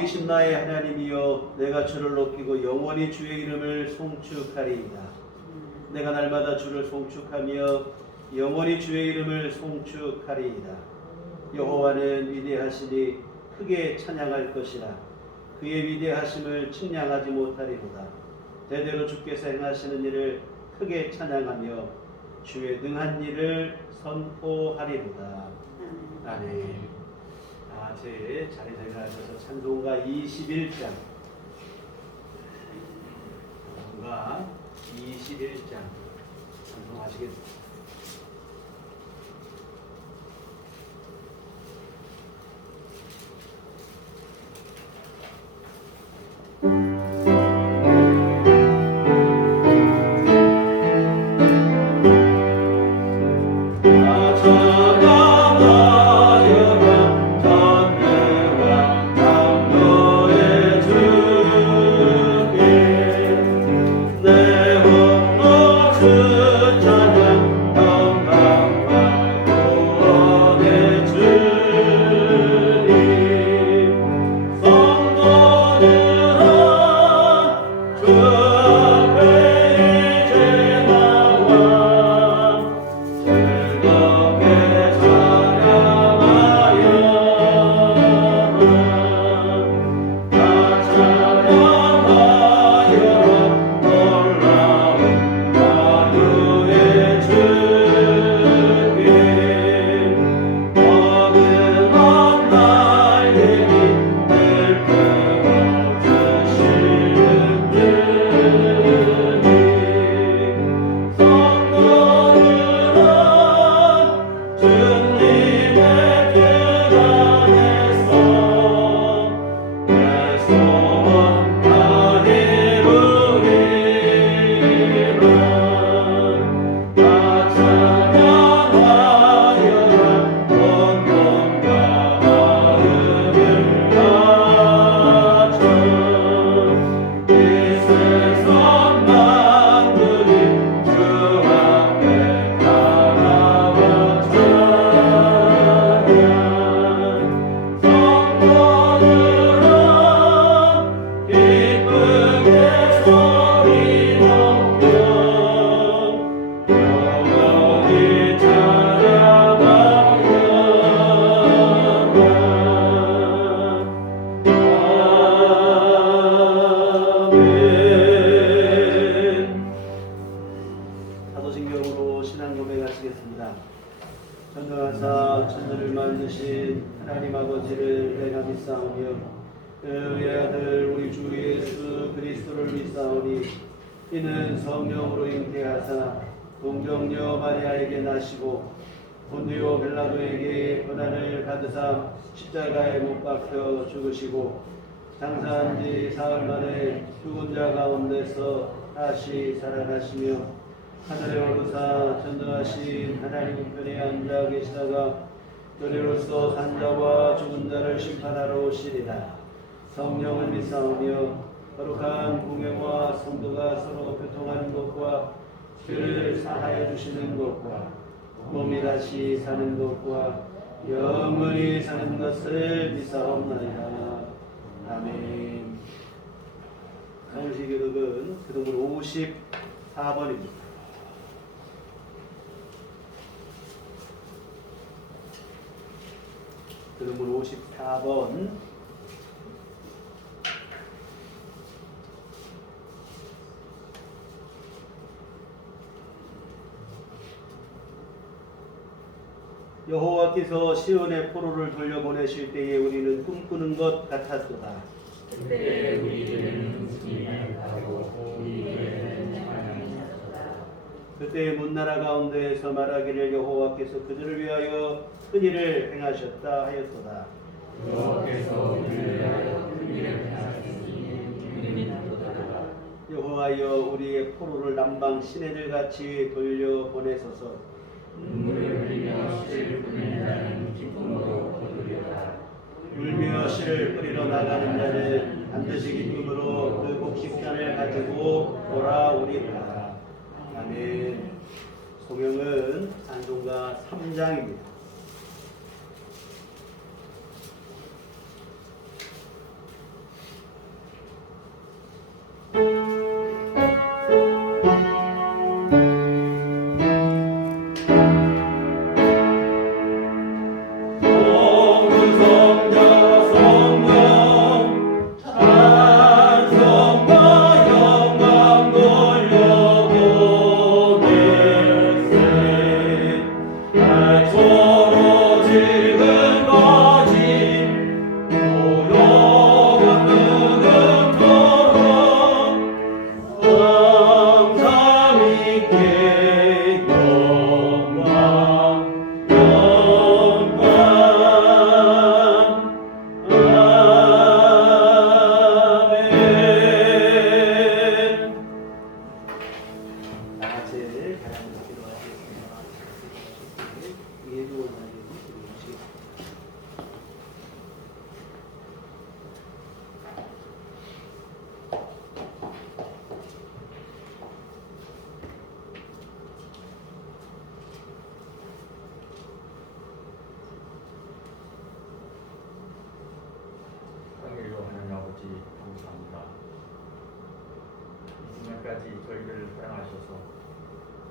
왕이신 나의 하나님이여 내가 주를 높이고 영원히 주의 이름을 송축하리이다. 내가 날마다 주를 송축하며 영원히 주의 이름을 송축하리이다. 여호와는 위대하시니 크게 찬양할 것이라. 그의 위대하심을 측량하지 못하리로다. 대대로 주께서 행하시는 일을 크게 찬양하며 주의 능한 일을 선포하리로다. 아멘. 제 자리에 일어나셔서 찬송가 21장, 찬송가 21장 찬송하시겠습니다. 사도신경으로 신앙 고백하시겠습니다. 전능하사 천지를 만드신 하나님 아버지를 내가 믿사오며 그의 아들 우리 주 예수 그리스도를 믿사오니 이는 성령으로 잉태하사 동정녀 마리아에게 나시고 본디오 빌라도에게 고난을 받으사 십자가에 못 박혀 죽으시고 장사한 지 사흘 만에 죽은 자 가운데서 다시 살아나시며 하늘에 오르사 전능하신 하나님 우편에 앉아 계시다가 그리로서 산자와 죽은 자를 심판하러 오시리라. 성령을 믿사오며 거룩한 공회와 성도가 서로 교통하는 것과 죄를 사하여 주시는 것과 몸이 다시 사는 것과 영원히 사는 것을 믿사옵나이다. 아멘. 서울시 교독은 교독문 54번입니다. 교독문 54번. 여호와께서 시온의 포로를 돌려보내실 때에 우리는 꿈꾸는 것 같았도다. 그때 우리들은 웃음을 하고 우리들은 찬양하였도다. 그때 문나라 가운데에서 말하기를 여호와께서 그들을 위하여 큰 일을 행하셨다 하였도다. 여호와께서 우리를 위하여 큰 일을 행하셨으니 우리는 나도다. 여호와여 우리의 포로를 남방 시내들같이 돌려보내소서. 눈물을 흘리며 씨를 뿌리는 자는 기쁨으로 거두리라. 울며 씨를 뿌리러 나가는 자는 반드시 기쁨으로 그 곡식단을 가지고 돌아오리라. 아멘. 성경은 찬송가 3장입니다.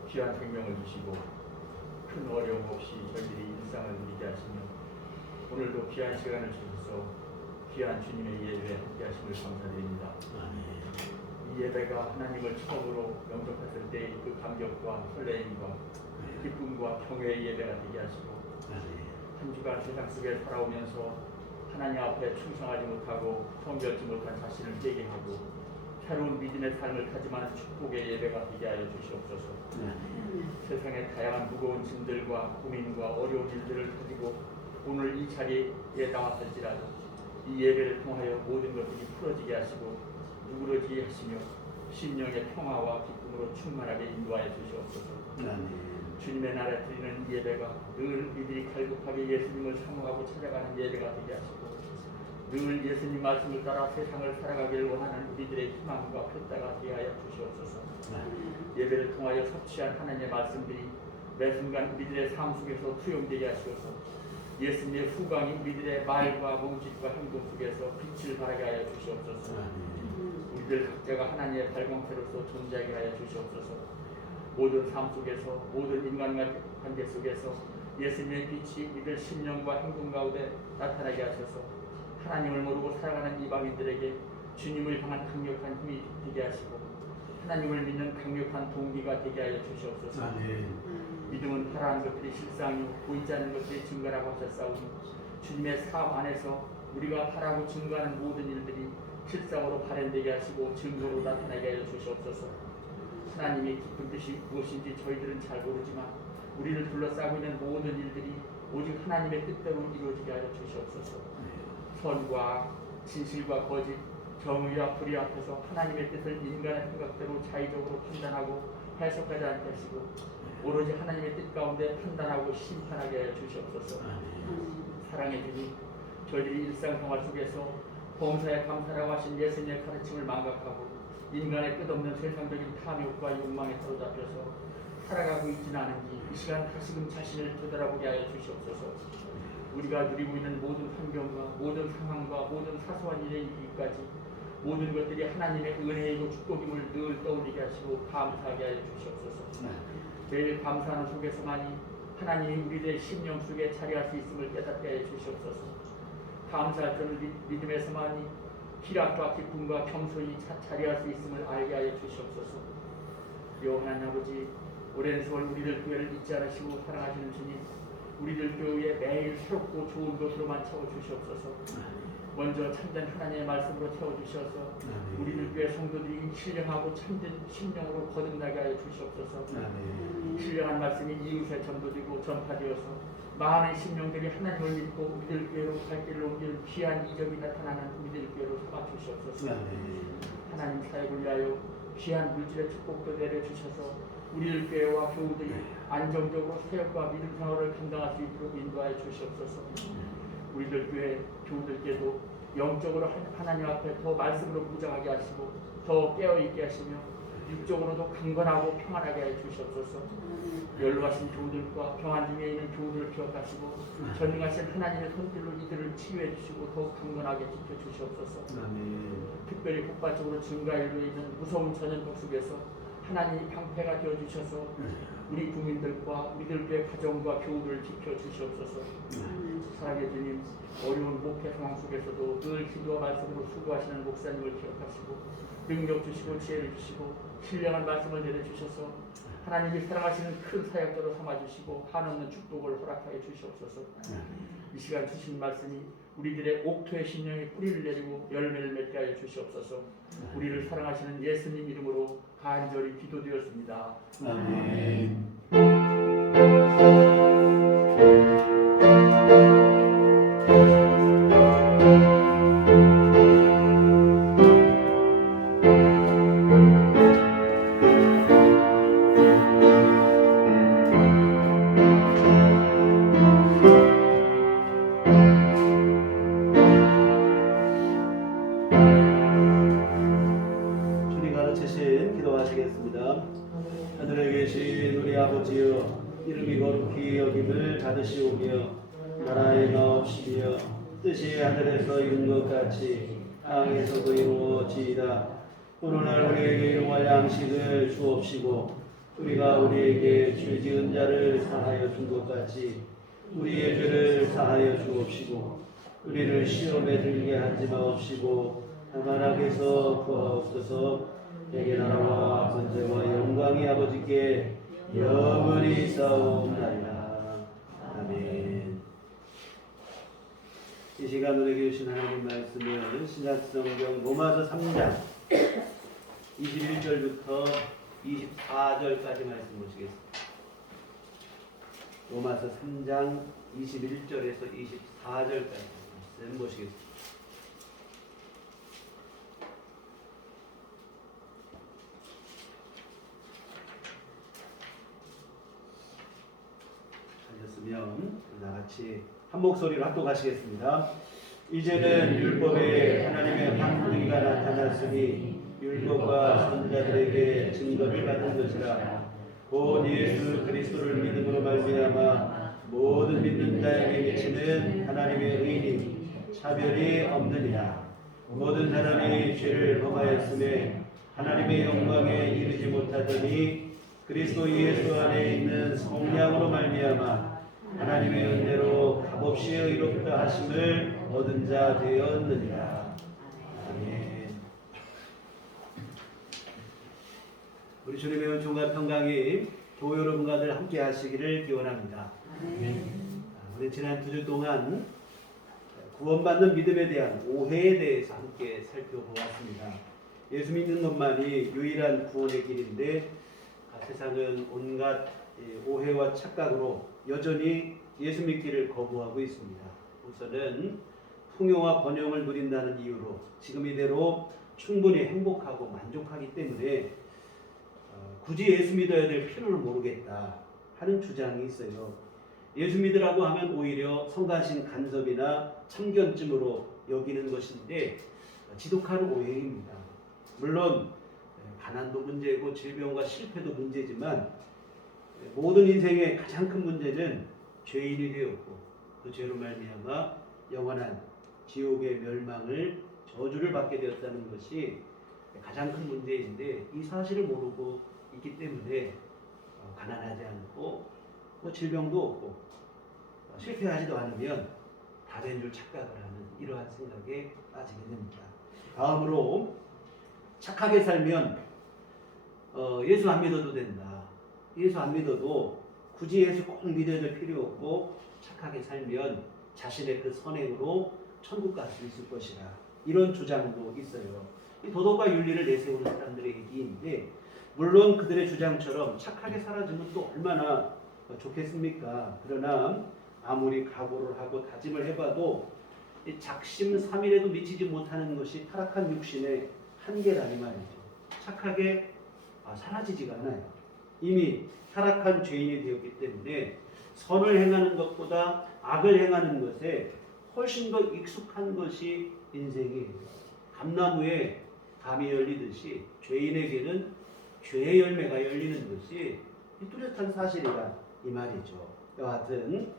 귀한 생명을 주시고 큰 어려움 없이 저희들이 일상을 누리게 하시며 오늘도 귀한 시간을 주셔서 귀한 주님의 예배에 함께 하심을 감사드립니다. 이 예배가 하나님을 처음으로 영접했을 때의 그 감격과 설레임과 기쁨과 경외의 예배가 되게 하시고 한 주간 세상 속에 살아오면서 하나님 앞에 충성하지 못하고 성결치 못한 자신을 회개하고 새로운 믿음의 삶을 타지만 축복의 예배가 되게 하여 주시옵소서. 세상의 다양한 무거운 짐들과 고민과 어려운 일들을 가지고 오늘 이 자리에 나왔을지라도 이 예배를 통하여 모든 것들이 풀어지게 하시고 누그러지게 하시며 심령의 평화와 기쁨으로 충만하게 인도하여 주시옵소서. 주님의 나라에 드리는 예배가 늘 이들이 갈급하게 예수님을 사모하고 찾아가는 예배가 되게 하시고 늘 예수님 말씀을 따라 세상을 살아가기를 원하는 우리들의 희망과 표다가 되게 하여 주시옵소서. 예배를 통하여 섭취한 하나님의 말씀들이 매 순간 우리들의 삶 속에서 투영되게 하시옵소서. 예수님의 후광이 우리들의 말과 몸짓과 행동 속에서 빛을 발하게 하여 주시옵소서. 우리들 각자가 하나님의 발광체로서 존재하게 하여 주시옵소서. 모든 삶 속에서 모든 인간관계 속에서 예수님의 빛이 우리들 심령과 행동 가운데 나타나게 하셔서 하나님을 모르고 살아가는 이방인들에게 주님을 향한 강력한 힘이 되게 하시고 하나님을 믿는 강력한 동기가 되게 하여 주시옵소서. 믿음은 바라는 것들이 실상이요 보이지 않는 것들이 증거라고 하셨사오니 주님의 삶 안에서 우리가 바라고 증거하는 모든 일들이 실상으로 발현되게 하시고 증거로 나타나게 하여 주시옵소서. 하나님의 깊은 뜻이 무엇인지 저희들은 잘 모르지만 우리를 둘러싸고 있는 모든 일들이 오직 하나님의 뜻대로 이루어지게 하여 주시옵소서. 선과 진실과 거짓, 정의와 불의 앞에서 하나님의 뜻을 인간의 생각대로 자의적으로 판단하고 해석하지 않게 하시고 오로지 하나님의 뜻 가운데 판단하고 심판하게 하여 주시옵소서. 사랑의 주님, 저희들이 일상생활 속에서 범사에 감사라고 하신 예수님의 가르침을 망각하고 인간의 끝없는 세상적인 탐욕과 욕망에 사로잡혀서 살아가고 있지는 않은지 이 시간 다시금 자신을 되돌아보게 하여 주시옵소서. 우리가 누리고 있는 모든 환경과 모든 상황과 모든 사소한 일에 이르기까지 모든 것들이 하나님의 은혜이고 축복임을 늘 떠올리게 하시고 감사하게 하여 주시옵소서. 매일 감사하는 속에서만이 하나님이 우리들의 심령 속에 자리할 수 있음을 깨닫게 하여 주시옵소서. 감사할 때는 믿음에서만이 희락과 기쁨과 겸손히 자리할 수 있음을 알게 하여 주시옵소서. 영원한 아버지, 오랜 세월 우리들 교회를 잊지 않으시고 사랑하시는 주님, 우리들 교회에 매일 새롭고 좋은 것으로만 채워주시옵소서. 먼저 참된 하나님의 말씀으로 채워주셔서 우리들 교회 성도들이 신령하고 참된 심령으로 거듭나게 하여 주시옵소서. 신령한 말씀이 이웃에 전도되고 전파되어서 많은 심령들이 하나님을 믿고 우리들 교회로 갈 길을 옮기는 귀한 이적이 나타나는 우리들 교회로 삼아 주시옵소서. 하나님 사역을 위하여 귀한 물질의 축복도 내려주셔서 우리들 교회와 교우들이 안정적으로 사역과 믿음 생활을 감당할 수 있도록 인도하여 주시옵소서. 우리들 교회 교우들께도 영적으로 하나님 앞에 더 말씀으로 무장하게 하시고 더 깨어있게 하시며 육적으로도 강건하고 평안하게 해 주시옵소서. 연로하신 교우들과 평안 중에 있는 교우들을 기억하시고 전능하신 하나님의 손길로 이들을 치유해 주시고 더욱 강건하게 지켜주시옵소서. 특별히 폭발적으로 증가일로 있는 무서운 전염병 속에서 하나님이 방패가 되어주셔서 우리 국민들과 우리들 교회 가정과 교우들을 지켜주시옵소서. 사랑의 주님, 어려운 목회 상황 속에서도 늘 기도와 말씀으로 수고하시는 목사님을 기억하시고 능력 주시고 지혜를 주시고 신령한 말씀을 내려주셔서 하나님이 사랑하시는 큰 사역자로 삼아주시고 한없는 축복을 허락하여 주시옵소서. 이 시간 주신 말씀이 우리들의 옥토의 심령에 뿌리를 내리고 열매를 맺게 하여 주시옵소서. 우리를 사랑하시는 예수님 이름으로 간절히 기도드렸습니다. 아멘. 주님 가르치신 기도하시겠습니다. 하늘에 계신 우리 아버지여, 이름이 거룩히 여김을 받으시오며 나라의 나옵시며 뜻이 하늘에서 이룬 것 같이 땅에서도 이루어지이다. 오늘날 우리에게 일용할 양식을 주옵시고 우리가 우리에게 죄 지은 자를 사하여 준 것 같이 우리의 죄를 사하여 주옵시고 우리를 시험에 들게 하지 마옵시고 다만 악에서 구하옵소서. 내게 나라와 권세와 영광이 아버지께 영원히 싸움나이다. 아멘. 이 시간 우리에게 주신 하나님 말씀은 신약성경 로마서 3장 21절부터 24절까지 말씀 보시겠습니다. 로마서 3장 21절에서 24절까지 말씀 보시겠습니다. 하셨으면 나같이 한 목소리로 합독하시겠습니다. 이제는 율법에 하나님의 방법이가 나타났으니 율법과 선자들에게 증거를 받은 것이라. 곧 예수 그리스도를 믿음으로 말미암아 모든 믿는 자에게 미치는 하나님의 의인이 차별이 없느니라. 모든 사람이 죄를 범하였음에 하나님의 영광에 이르지 못하더니 그리스도 예수 안에 있는 성령으로 말미암아 하나님의 은혜로 값없이 의롭다 하심을 얻은 자 되었느니라. 아멘. 우리 주님의 은총과 평강이 교회 여러분과들 함께 하시기를 기원합니다. 우리 지난 2주 동안 구원받는 믿음에 대한 오해에 대해서 함께 살펴보았습니다. 예수 믿는 것만이 유일한 구원의 길인데 세상은 온갖 오해와 착각으로 여전히 예수 믿기를 거부하고 있습니다. 우선은 풍요와 번영을 누린다는 이유로 지금 이대로 충분히 행복하고 만족하기 때문에 굳이 예수 믿어야 될 필요를 모르겠다 하는 주장이 있어요. 예수 믿으라고 하면 오히려 성가신 간섭이나 참견쯤으로 여기는 것인데 지독한 오해입니다. 물론 가난도 문제고 질병과 실패도 문제지만 모든 인생의 가장 큰 문제는 죄인이 되었고 그 죄로 말미암아 영원한 지옥의 멸망을 저주를 받게 되었다는 것이 가장 큰 문제인데 이 사실을 모르고 있기 때문에 가난하지 않고 질병도 없고 실패하지도 않으면 다 된 줄 착각을 하는 이러한 생각에 빠지게 됩니다. 다음으로 착하게 살면 예수 안 믿어도 된다. 예수 안 믿어도 굳이 예수 꼭 믿어야 될 필요 없고 착하게 살면 자신의 그 선행으로 천국 갈 수 있을 것이다. 이런 주장도 있어요. 이 도덕과 윤리를 내세우는 사람들의 얘기인데 물론 그들의 주장처럼 착하게 살아주면 또 얼마나 좋겠습니까? 그러나 아무리 각오를 하고 다짐을 해봐도 작심삼일에도 미치지 못하는 것이 타락한 육신의 한계라니 말이죠. 착하게 사라지지가 않아요. 이미 타락한 죄인이 되었기 때문에 선을 행하는 것보다 악을 행하는 것에 훨씬 더 익숙한 것이 인생이에요. 감나무에 감이 열리듯이 죄인에게는 죄의 열매가 열리는 것이 뚜렷한 사실이라 이 말이죠. 여하튼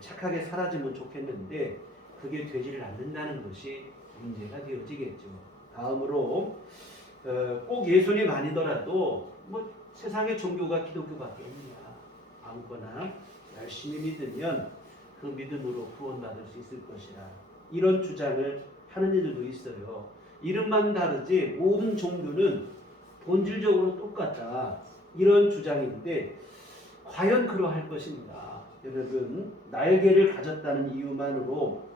착하게 살아주면 좋겠는데 그게 되지를 않는다는 것이 문제가 되어지겠죠. 다음으로 꼭 예수님 아니더라도 세상의 종교가 기독교밖에 없냐. 아무거나 열심히 믿으면 그 믿음으로 구원받을 수 있을 것이라. 이런 주장을 하는 이들도 있어요. 이름만 다르지 모든 종교는 본질적으로 똑같다. 이런 주장인데 과연 그러할 것입니다. 여러분, 날개를 가졌다는 이유만으로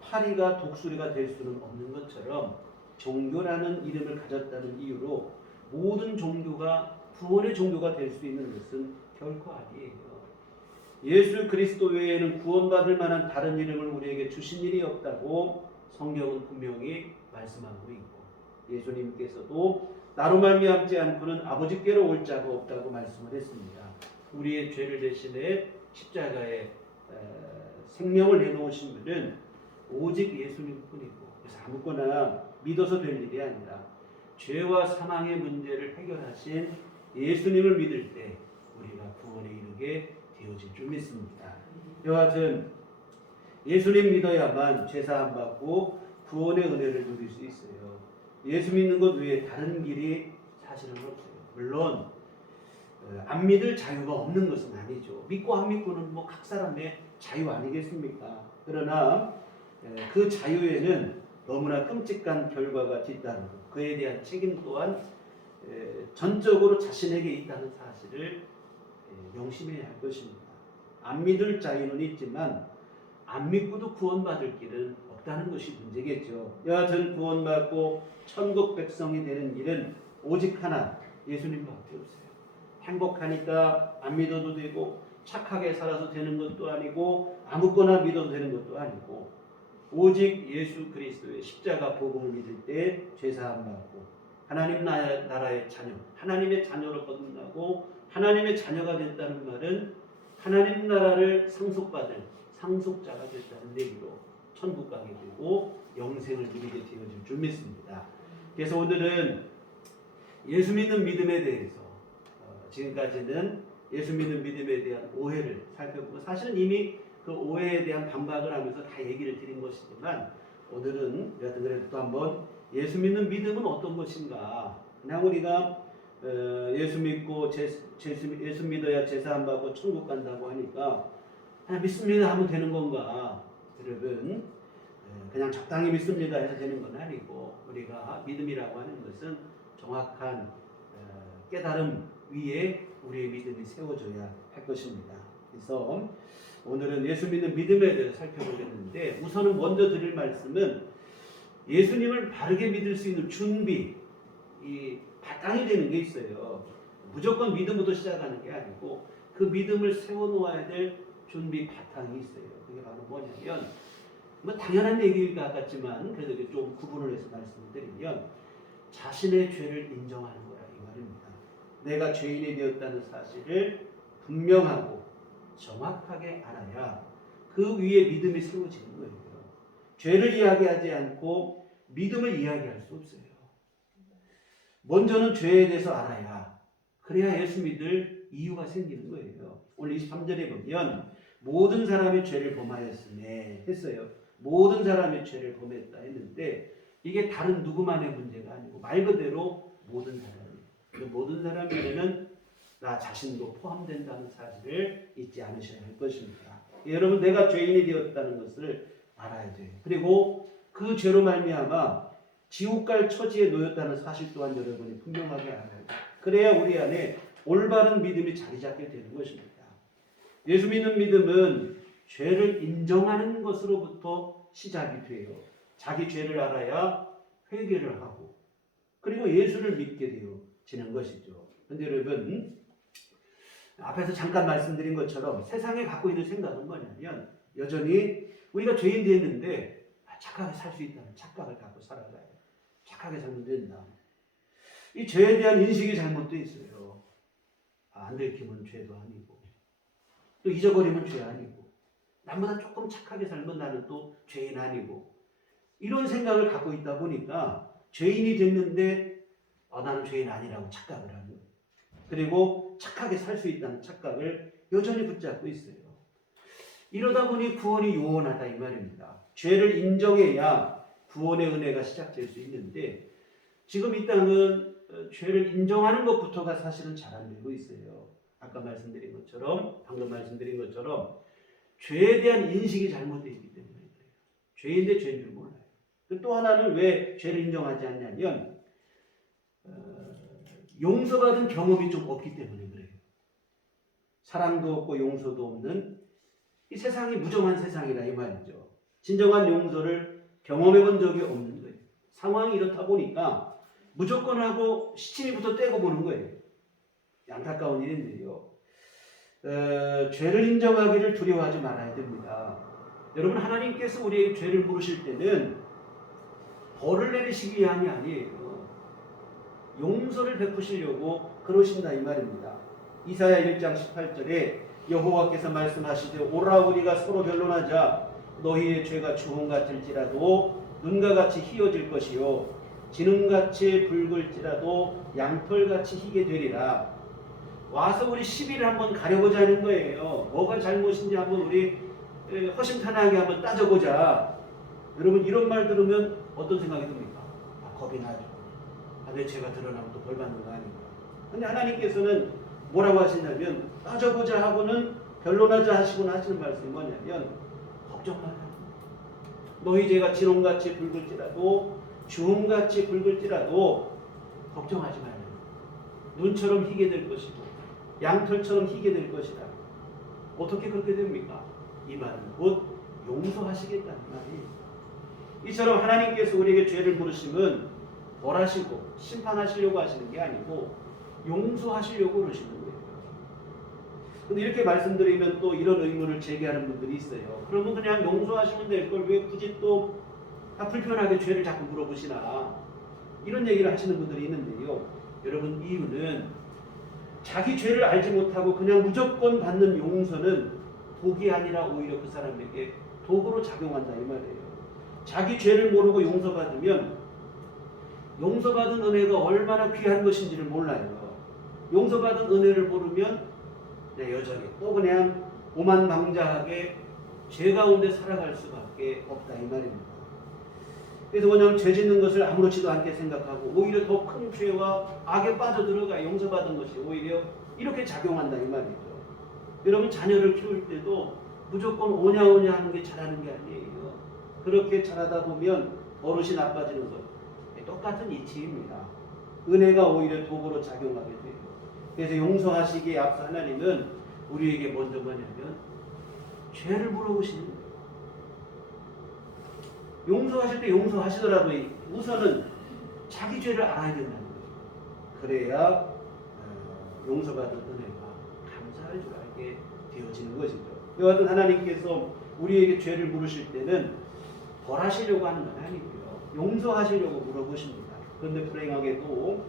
파리가 독수리가 될 수는 없는 것처럼 종교라는 이름을 가졌다는 이유로 모든 종교가 구원의 종교가 될 수 있는 것은 결코 아니에요. 예수 그리스도 외에는 구원받을 만한 다른 이름을 우리에게 주신 일이 없다고 성경은 분명히 말씀하고 있고 예수님께서도 나로 말미암지 않고는 아버지께로 올 자가 없다고 말씀을 했습니다. 우리의 죄를 대신해 십자가에 생명을 내놓으신 분은 오직 예수님뿐이고 그래서 아무거나 믿어서 될 일이 아니라 죄와 사망의 문제를 해결하신 예수님을 믿을 때 우리가 구원에 이르게 되어질 줄 믿습니다. 여하튼 예수님 믿어야만 죄사함 받고 구원의 은혜를 누릴 수 있어요. 예수 믿는 것 외에 다른 길이 사실은 없어요. 물론 안 믿을 자유가 없는 것은 아니죠. 믿고 안 믿고는 뭐 각 사람의 자유 아니겠습니까? 그러나 그 자유에는 너무나 끔찍한 결과가 뒤따르고 그에 대한 책임 또한 전적으로 자신에게 있다는 사실을 명심해야 할 것입니다. 안 믿을 자유는 있지만 안 믿고도 구원받을 길은 없다는 것이 문제겠죠. 여하튼 구원받고 천국 백성이 되는 길은 오직 하나, 예수님밖에 없어요. 행복하니까 안 믿어도 되고 착하게 살아서 되는 것도 아니고 아무거나 믿어도 되는 것도 아니고 오직 예수 그리스도의 십자가 복음을 믿을 때 죄사함 받고 하나님 나라의 자녀, 하나님의 자녀로 거듭나고 하나님의 자녀가 됐다는 말은 하나님 나라를 상속받을 상속자가 됐다는 얘기로 천국 가게 되고 영생을 누리게 되어질 줄 믿습니다. 그래서 오늘은 예수 믿는 믿음에 대해서 지금까지는 예수 믿는 믿음에 대한 오해를 살펴보고 사실은 이미 그 오해에 대한 반박을 하면서 다 얘기를 드린 것이지만 오늘은 여하튼 그래도 또 한번 예수 믿는 믿음은 어떤 것인가. 그냥 우리가 예수 믿고 예수 믿어야 제사함 받고 천국 간다고 하니까 그냥 믿습니다 하면 되는 건가. 여러분 그냥 적당히 믿습니다 해서 되는 건 아니고 우리가 믿음이라고 하는 것은 정확한 깨달음 위에 우리의 믿음이 세워져야 할 것입니다. 그래서 오늘은 예수 믿는 믿음에 대해서 살펴보겠는데 우선은 먼저 드릴 말씀은 예수님을 바르게 믿을 수 있는 준비, 이 바탕이 되는 게 있어요. 무조건 믿음부터 시작하는 게 아니고 그 믿음을 세워놓아야 될 준비 바탕이 있어요. 그게 바로 뭐냐면 뭐 당연한 얘기 같지만 그래도 좀 구분을 해서 말씀을 드리면 자신의 죄를 인정하는 거라 이 말입니다. 내가 죄인이 되었다는 사실을 분명하고 정확하게 알아야 그 위에 믿음이 세워지는 거예요. 죄를 이야기하지 않고 믿음을 이야기할 수 없어요. 먼저는 죄에 대해서 알아야 그래야 예수 믿을 이유가 생기는 거예요. 오늘 23절에 보면 모든 사람이 죄를 범하였으네 했어요. 모든 사람이 죄를 범했다 했는데 이게 다른 누구만의 문제가 아니고 말 그대로 모든 사람이 그 모든 사람에게는 나 자신도 포함된다는 사실을 잊지 않으셔야 할 것입니다. 여러분 내가 죄인이 되었다는 것을 알아야 돼요. 그리고 그 죄로 말미암아 지옥 갈 처지에 놓였다는 사실 또한 여러분이 분명하게 알아야 돼요. 그래야 우리 안에 올바른 믿음이 자리 잡게 되는 것입니다. 예수 믿는 믿음은 죄를 인정하는 것으로부터 시작이 돼요. 자기 죄를 알아야 회개를 하고 그리고 예수를 믿게 되어지는 것이죠. 그런데 여러분 앞에서 잠깐 말씀드린 것처럼 세상에 갖고 있는 생각은 뭐냐면 여전히 우리가 죄인 됐는데 착하게 살 수 있다는 착각을 갖고 살아가요. 착하게 살면 된다. 이 죄에 대한 인식이 잘못되어 있어요. 안 들키면 죄도 아니고 또 잊어버리면 죄 아니고 남보다 조금 착하게 살면 나는 또 죄인 아니고 이런 생각을 갖고 있다 보니까 죄인이 됐는데 나는 죄인 아니라고 착각을 하는 거예요. 그리고 착하게 살 수 있다는 착각을 여전히 붙잡고 있어요. 이러다 보니 구원이 요원하다 이 말입니다. 죄를 인정해야 구원의 은혜가 시작될 수 있는데 지금 이 땅은 죄를 인정하는 것부터가 사실은 잘 안 되고 있어요. 아까 말씀드린 것처럼 방금 말씀드린 것처럼 죄에 대한 인식이 잘못되어 있기 때문에 그래요. 죄인데 죄인 줄 몰라요. 또 하나는 왜 죄를 인정하지 않냐면 용서받은 경험이 좀 없기 때문에 그래요. 사랑도 없고 용서도 없는 이 세상이 무정한 세상이다 이 말이죠. 진정한 용서를 경험해 본 적이 없는 거예요. 상황이 이렇다 보니까 무조건 하고 시치미부터 떼고 보는 거예요. 안타까운 일인데요. 죄를 인정하기를 두려워하지 말아야 됩니다. 여러분 하나님께서 우리에게 죄를 물으실 때는 벌을 내리시기 위함이 아니에요. 용서를 베푸시려고 그러신다 이 말입니다. 이사야 1장 18절에 여호와께서 말씀하시되 오라 우리가 서로 변론하자 너희의 죄가 주홍 같을지라도 눈과 같이 희어질 것이요 지능같이 붉을지라도 양털같이 희게 되리라. 와서 우리 시비를 한번 가려보자는 거예요. 뭐가 잘못인지 한번 우리 허심탄회하게 한번 따져보자. 여러분 이런 말 들으면 어떤 생각이 듭니까? 겁이 나죠. 내 죄가 드러나면 또 벌 받는 거 아닌가. 근데 하나님께서는 뭐라고 하시냐면 따져보자 하고는 변론하자 하시고는 하시는 말씀이 뭐냐면 걱정 마라. 너희 죄가 진홍같이 붉을지라도 주홍같이 붉을지라도 걱정하지 말라. 눈처럼 희게 될 것이고 양털처럼 희게 될 것이다. 어떻게 그렇게 됩니까? 이 말은 곧 용서하시겠다는 말이. 이처럼 하나님께서 우리에게 죄를 물으시면 벌하시고 심판하시려고 하시는 게 아니고 용서하시려고 그러시는 거예요. 근데 이렇게 말씀드리면 또 이런 의문을 제기하는 분들이 있어요. 그러면 그냥 용서하시면 될 걸 왜 굳이 또 불편하게 죄를 자꾸 물어보시나, 이런 얘기를 하시는 분들이 있는데요. 여러분, 이유는 자기 죄를 알지 못하고 그냥 무조건 받는 용서는 복이 아니라 오히려 그 사람에게 도구로 작용한다 이 말이에요. 자기 죄를 모르고 용서받으면 용서받은 은혜가 얼마나 귀한 것인지를 몰라요. 용서받은 은혜를 모르면 여전히 또 그냥 오만방자하게 죄 가운데 살아갈 수밖에 없다 이 말입니다. 그래서 뭐냐면 죄 짓는 것을 아무렇지도 않게 생각하고 오히려 더 큰 죄와 악에 빠져들어가 용서받은 것이 오히려 이렇게 작용한다 이 말이죠. 여러분, 자녀를 키울 때도 무조건 오냐오냐 하는 게 잘하는 게 아니에요. 그렇게 잘하다 보면 버릇이 나빠지는 것, 똑같은 이치입니다. 은혜가 오히려 도구로 작용하게 돼요. 그래서 용서하시기에 앞서 하나님은 우리에게 먼저 뭐냐면 죄를 물어보시는 거예요. 용서하실 때 용서하시더라도 우선은 자기 죄를 알아야 된다는 거예요. 그래야 용서받은 은혜가 감사할 줄 알게 되어지는 것이죠. 이와 같은 하나님께서 우리에게 죄를 물으실 때는 벌하시려고 하는 건 아니고요. 용서하시려고 물어보십니다. 그런데 불행하게도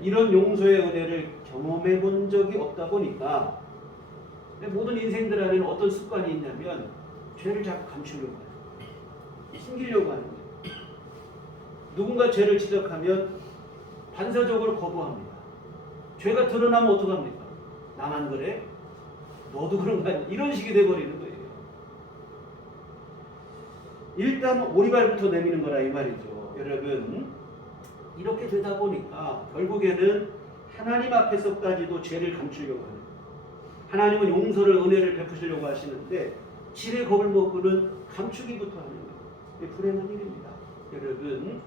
이런 용서의 은혜를 경험해 본 적이 없다 보니까 모든 인생들 안에는 어떤 습관이 있냐면 죄를 자꾸 감추려고 해요. 숨기려고 하는 거예요. 누군가 죄를 지적하면 반사적으로 거부합니다. 죄가 드러나면 어떡합니까? 나만 그래? 너도 그런 거 아니야? 이런 식이 돼버리는 거예요. 일단 오리발부터 내미는 거라 이 말이죠. 여러분, 이렇게 되다 보니까 결국에는 하나님 앞에서까지도 죄를 감추려고 하는 거예요. 하나님은 용서를, 은혜를 베푸시려고 하시는데 지레 겁을 먹고는 감추기부터 하는 거예요. 이게 불행한 일입니다. 여러분,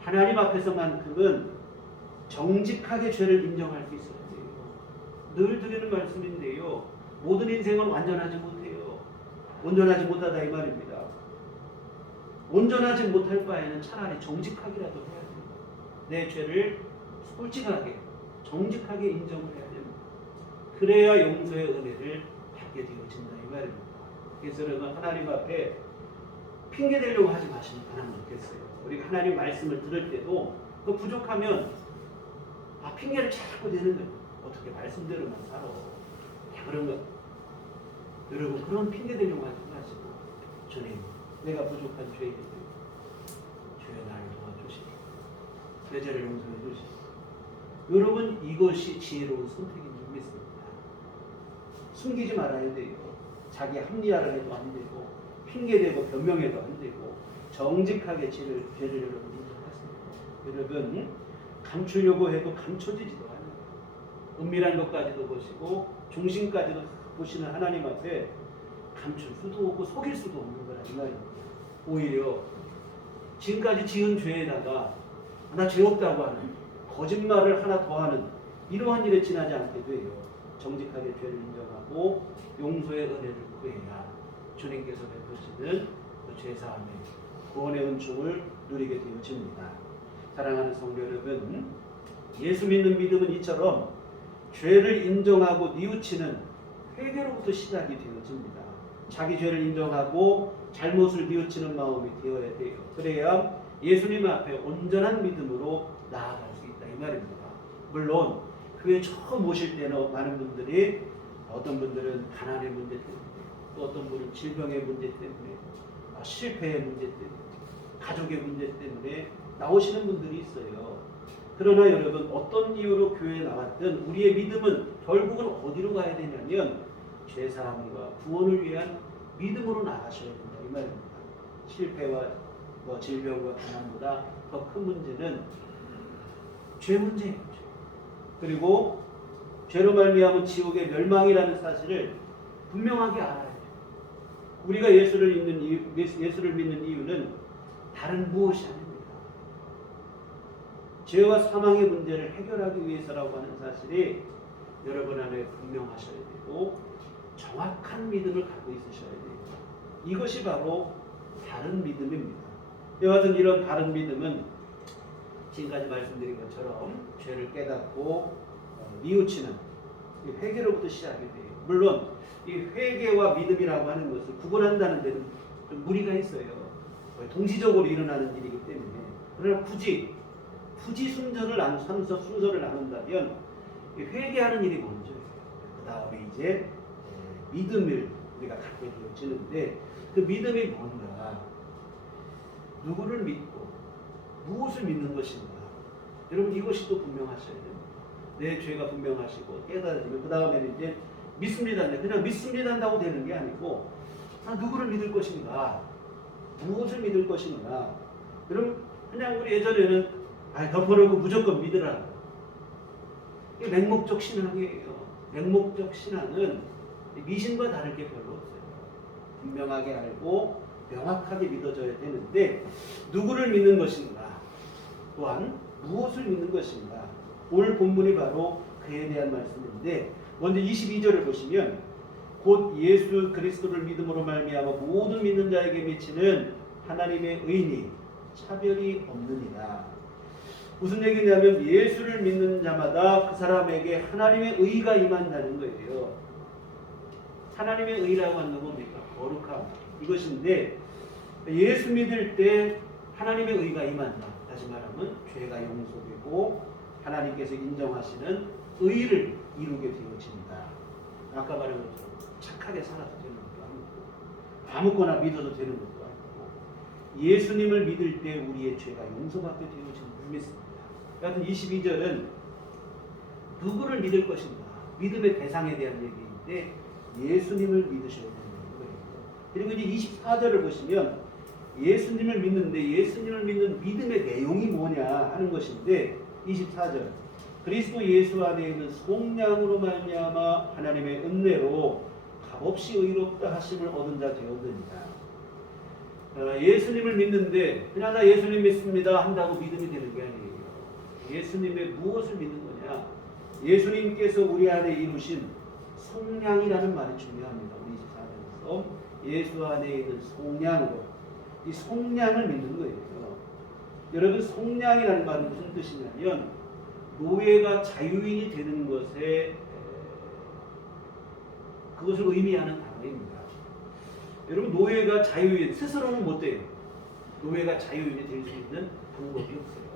하나님 앞에서만큼은 정직하게 죄를 인정할 수 있어야 돼요. 늘 드리는 말씀인데요. 모든 인생은 완전하지 못해요. 온전하지 못하다 이 말입니다. 온전하지 못할 바에는 차라리 정직하기라도 해야 돼요. 내 죄를 솔직하게, 정직하게 인정을 해야 됩니다. 그래야 용서의 은혜를 받게 되어진다 이 말입니다. 그래서 여러분, 하나님 앞에 핑계 대려고 하지 마시면 하나님 좋겠어요. 우리가 하나님 말씀을 들을 때도 그 부족하면 핑계를 자꾸 대는 거예요. 어떻게 말씀대로만 살아. 그런 거. 여러분, 그런 핑계 대려고 하지 마시고, 주님, 내가 부족한 죄인인데 주여 나를 도와주시고 내 죄를 용서해 주시고. 여러분, 이것이 지혜로운 선택인 줄 믿습니다. 숨기지 말아야 돼요. 자기 합리화를 해도 안 되고 핑계대고 변명해도 안 되고 정직하게 죄를 여러분 인정하세요. 여러분, 감추려고 해도 감춰지지도 않아요. 은밀한 것까지도 보시고 중심까지도 보시는 하나님 앞에 감출 수도 없고 속일 수도 없는 거라 이 말입니다. 오히려 지금까지 지은 죄에다가 나 죄 없다고 하는 거짓말을 하나 더하는 이러한 일에 지나지 않게 돼요. 정직하게 죄를 인정하고 용서의 은혜를 구해야 주님께서 베푸시는 그 죄사함의 구원의 은총을 누리게 되어집니다. 사랑하는 성도 여러분, 예수 믿는 믿음은 이처럼 죄를 인정하고 뉘우치는 회개로부터 시작이 되어집니다. 자기 죄를 인정하고 잘못을 뉘우치는 마음이 되어야 돼요. 그래야 예수님 앞에 온전한 믿음으로 나아갈 수 있다 이 말입니다. 물론 교회 처음 오실 때는 많은 분들이, 어떤 분들은 가난의 문제 때문에, 또 어떤 분은 질병의 문제 때문에, 실패의 문제 때문에, 가족의 문제 때문에 나오시는 분들이 있어요. 그러나 여러분, 어떤 이유로 교회에 나왔든 우리의 믿음은 결국은 어디로 가야 되냐면 죄사함과 구원을 위한 믿음으로 나가셔야 된다 이 말입니다. 실패와 질병과 가난보다 더 큰 문제는 죄 문제예요. 그리고 죄로 말미암은 지옥의 멸망이라는 사실을 분명하게 알아야 돼요. 우리가 예수를 믿는 이유는 다른 무엇이 아닙니다. 죄와 사망의 문제를 해결하기 위해서라고 하는 사실이 여러분 안에 분명하셔야 되고 정확한 믿음을 갖고 있으셔야 돼요. 이것이 바로 바른 믿음입니다. 이와 같은 이런 바른 믿음은 지금까지 말씀드린 것처럼 죄를 깨닫고 뉘우치는 회개로부터 시작이 돼요. 물론 이 회개와 믿음이라고 하는 것을 구분한다는 데는 좀 무리가 있어요. 동시적으로 일어나는 일이기 때문에. 그러나 굳이 순서를 나눈다면 회개하는 일이 먼저예요. 그 다음에 이제 믿음을 우리가 갖게 되어지는데 그 믿음이 뭔가, 누구를 믿고 무엇을 믿는 것인가. 여러분 이것이 또 분명하셔야 됩니다. 내 죄가 분명하시고 깨달아지면 그 다음에는 이제 믿습니다. 그냥 믿습니다 한다고 되는 게 아니고 누구를 믿을 것인가, 무엇을 믿을 것인가. 여러분 그냥 우리 예전에는 덮어놓고 무조건 믿으라고. 이게 맹목적 신앙이에요. 맹목적 신앙은 미신과 다를 게 별로 없어요. 분명하게 알고 명확하게 믿어져야 되는데 누구를 믿는 것인가, 또한 무엇을 믿는 것인가. 오늘 본문이 바로 그에 대한 말씀인데 먼저 22절을 보시면 곧 예수 그리스도를 믿음으로 말미암아 모든 믿는 자에게 미치는 하나님의 의니 차별이 없느니라. 무슨 얘기냐면 예수를 믿는 자마다 그 사람에게 하나님의 의가 임한다는 거예요. 하나님의 의라고 하는 건 뭡니까? 거룩함. 이것인데 예수 믿을 때 하나님의 의가 임한다. 다시 말하면 죄가 용서되고 하나님께서 인정하시는 의를 이루게 되어진다. 아까 말한 것처럼 착하게 살아도 되는 것도 아니고 아무거나 믿어도 되는 것도 아니고 예수님을 믿을 때 우리의 죄가 용서받게 되어지는 줄 믿습니다. 여하튼 22절은 누구를 믿을 것인가, 믿음의 대상에 대한 얘기인데 예수님을 믿으셔야 되는 거예요. 그리고 이제 24절을 보시면 예수님을 믿는데 예수님을 믿는 믿음의 내용이 뭐냐 하는 것인데 24절 그리스도 예수 안에 있는 속량으로 말미암아 하나님의 은혜로 값없이 의롭다 하심을 얻은 자 되었느니라. 예수님을 믿는데 그냥 나 예수님 믿습니다 한다고 믿음이 되는 게 아니에요. 예수님의 무엇을 믿는 거냐? 예수님께서 우리 안에 이루신 속량이라는 말이 중요합니다. 우리 24절에서 예수 안에 있는 속량으로, 이 속량을 믿는 거예요. 여러분 속량이라는 말은 무슨 뜻이냐면 노예가 자유인이 되는 것에 그것을 의미하는 단어입니다. 여러분 노예가 자유인 스스로는 못 돼요. 노예가 자유인이 될 수 있는 방법이 없어요.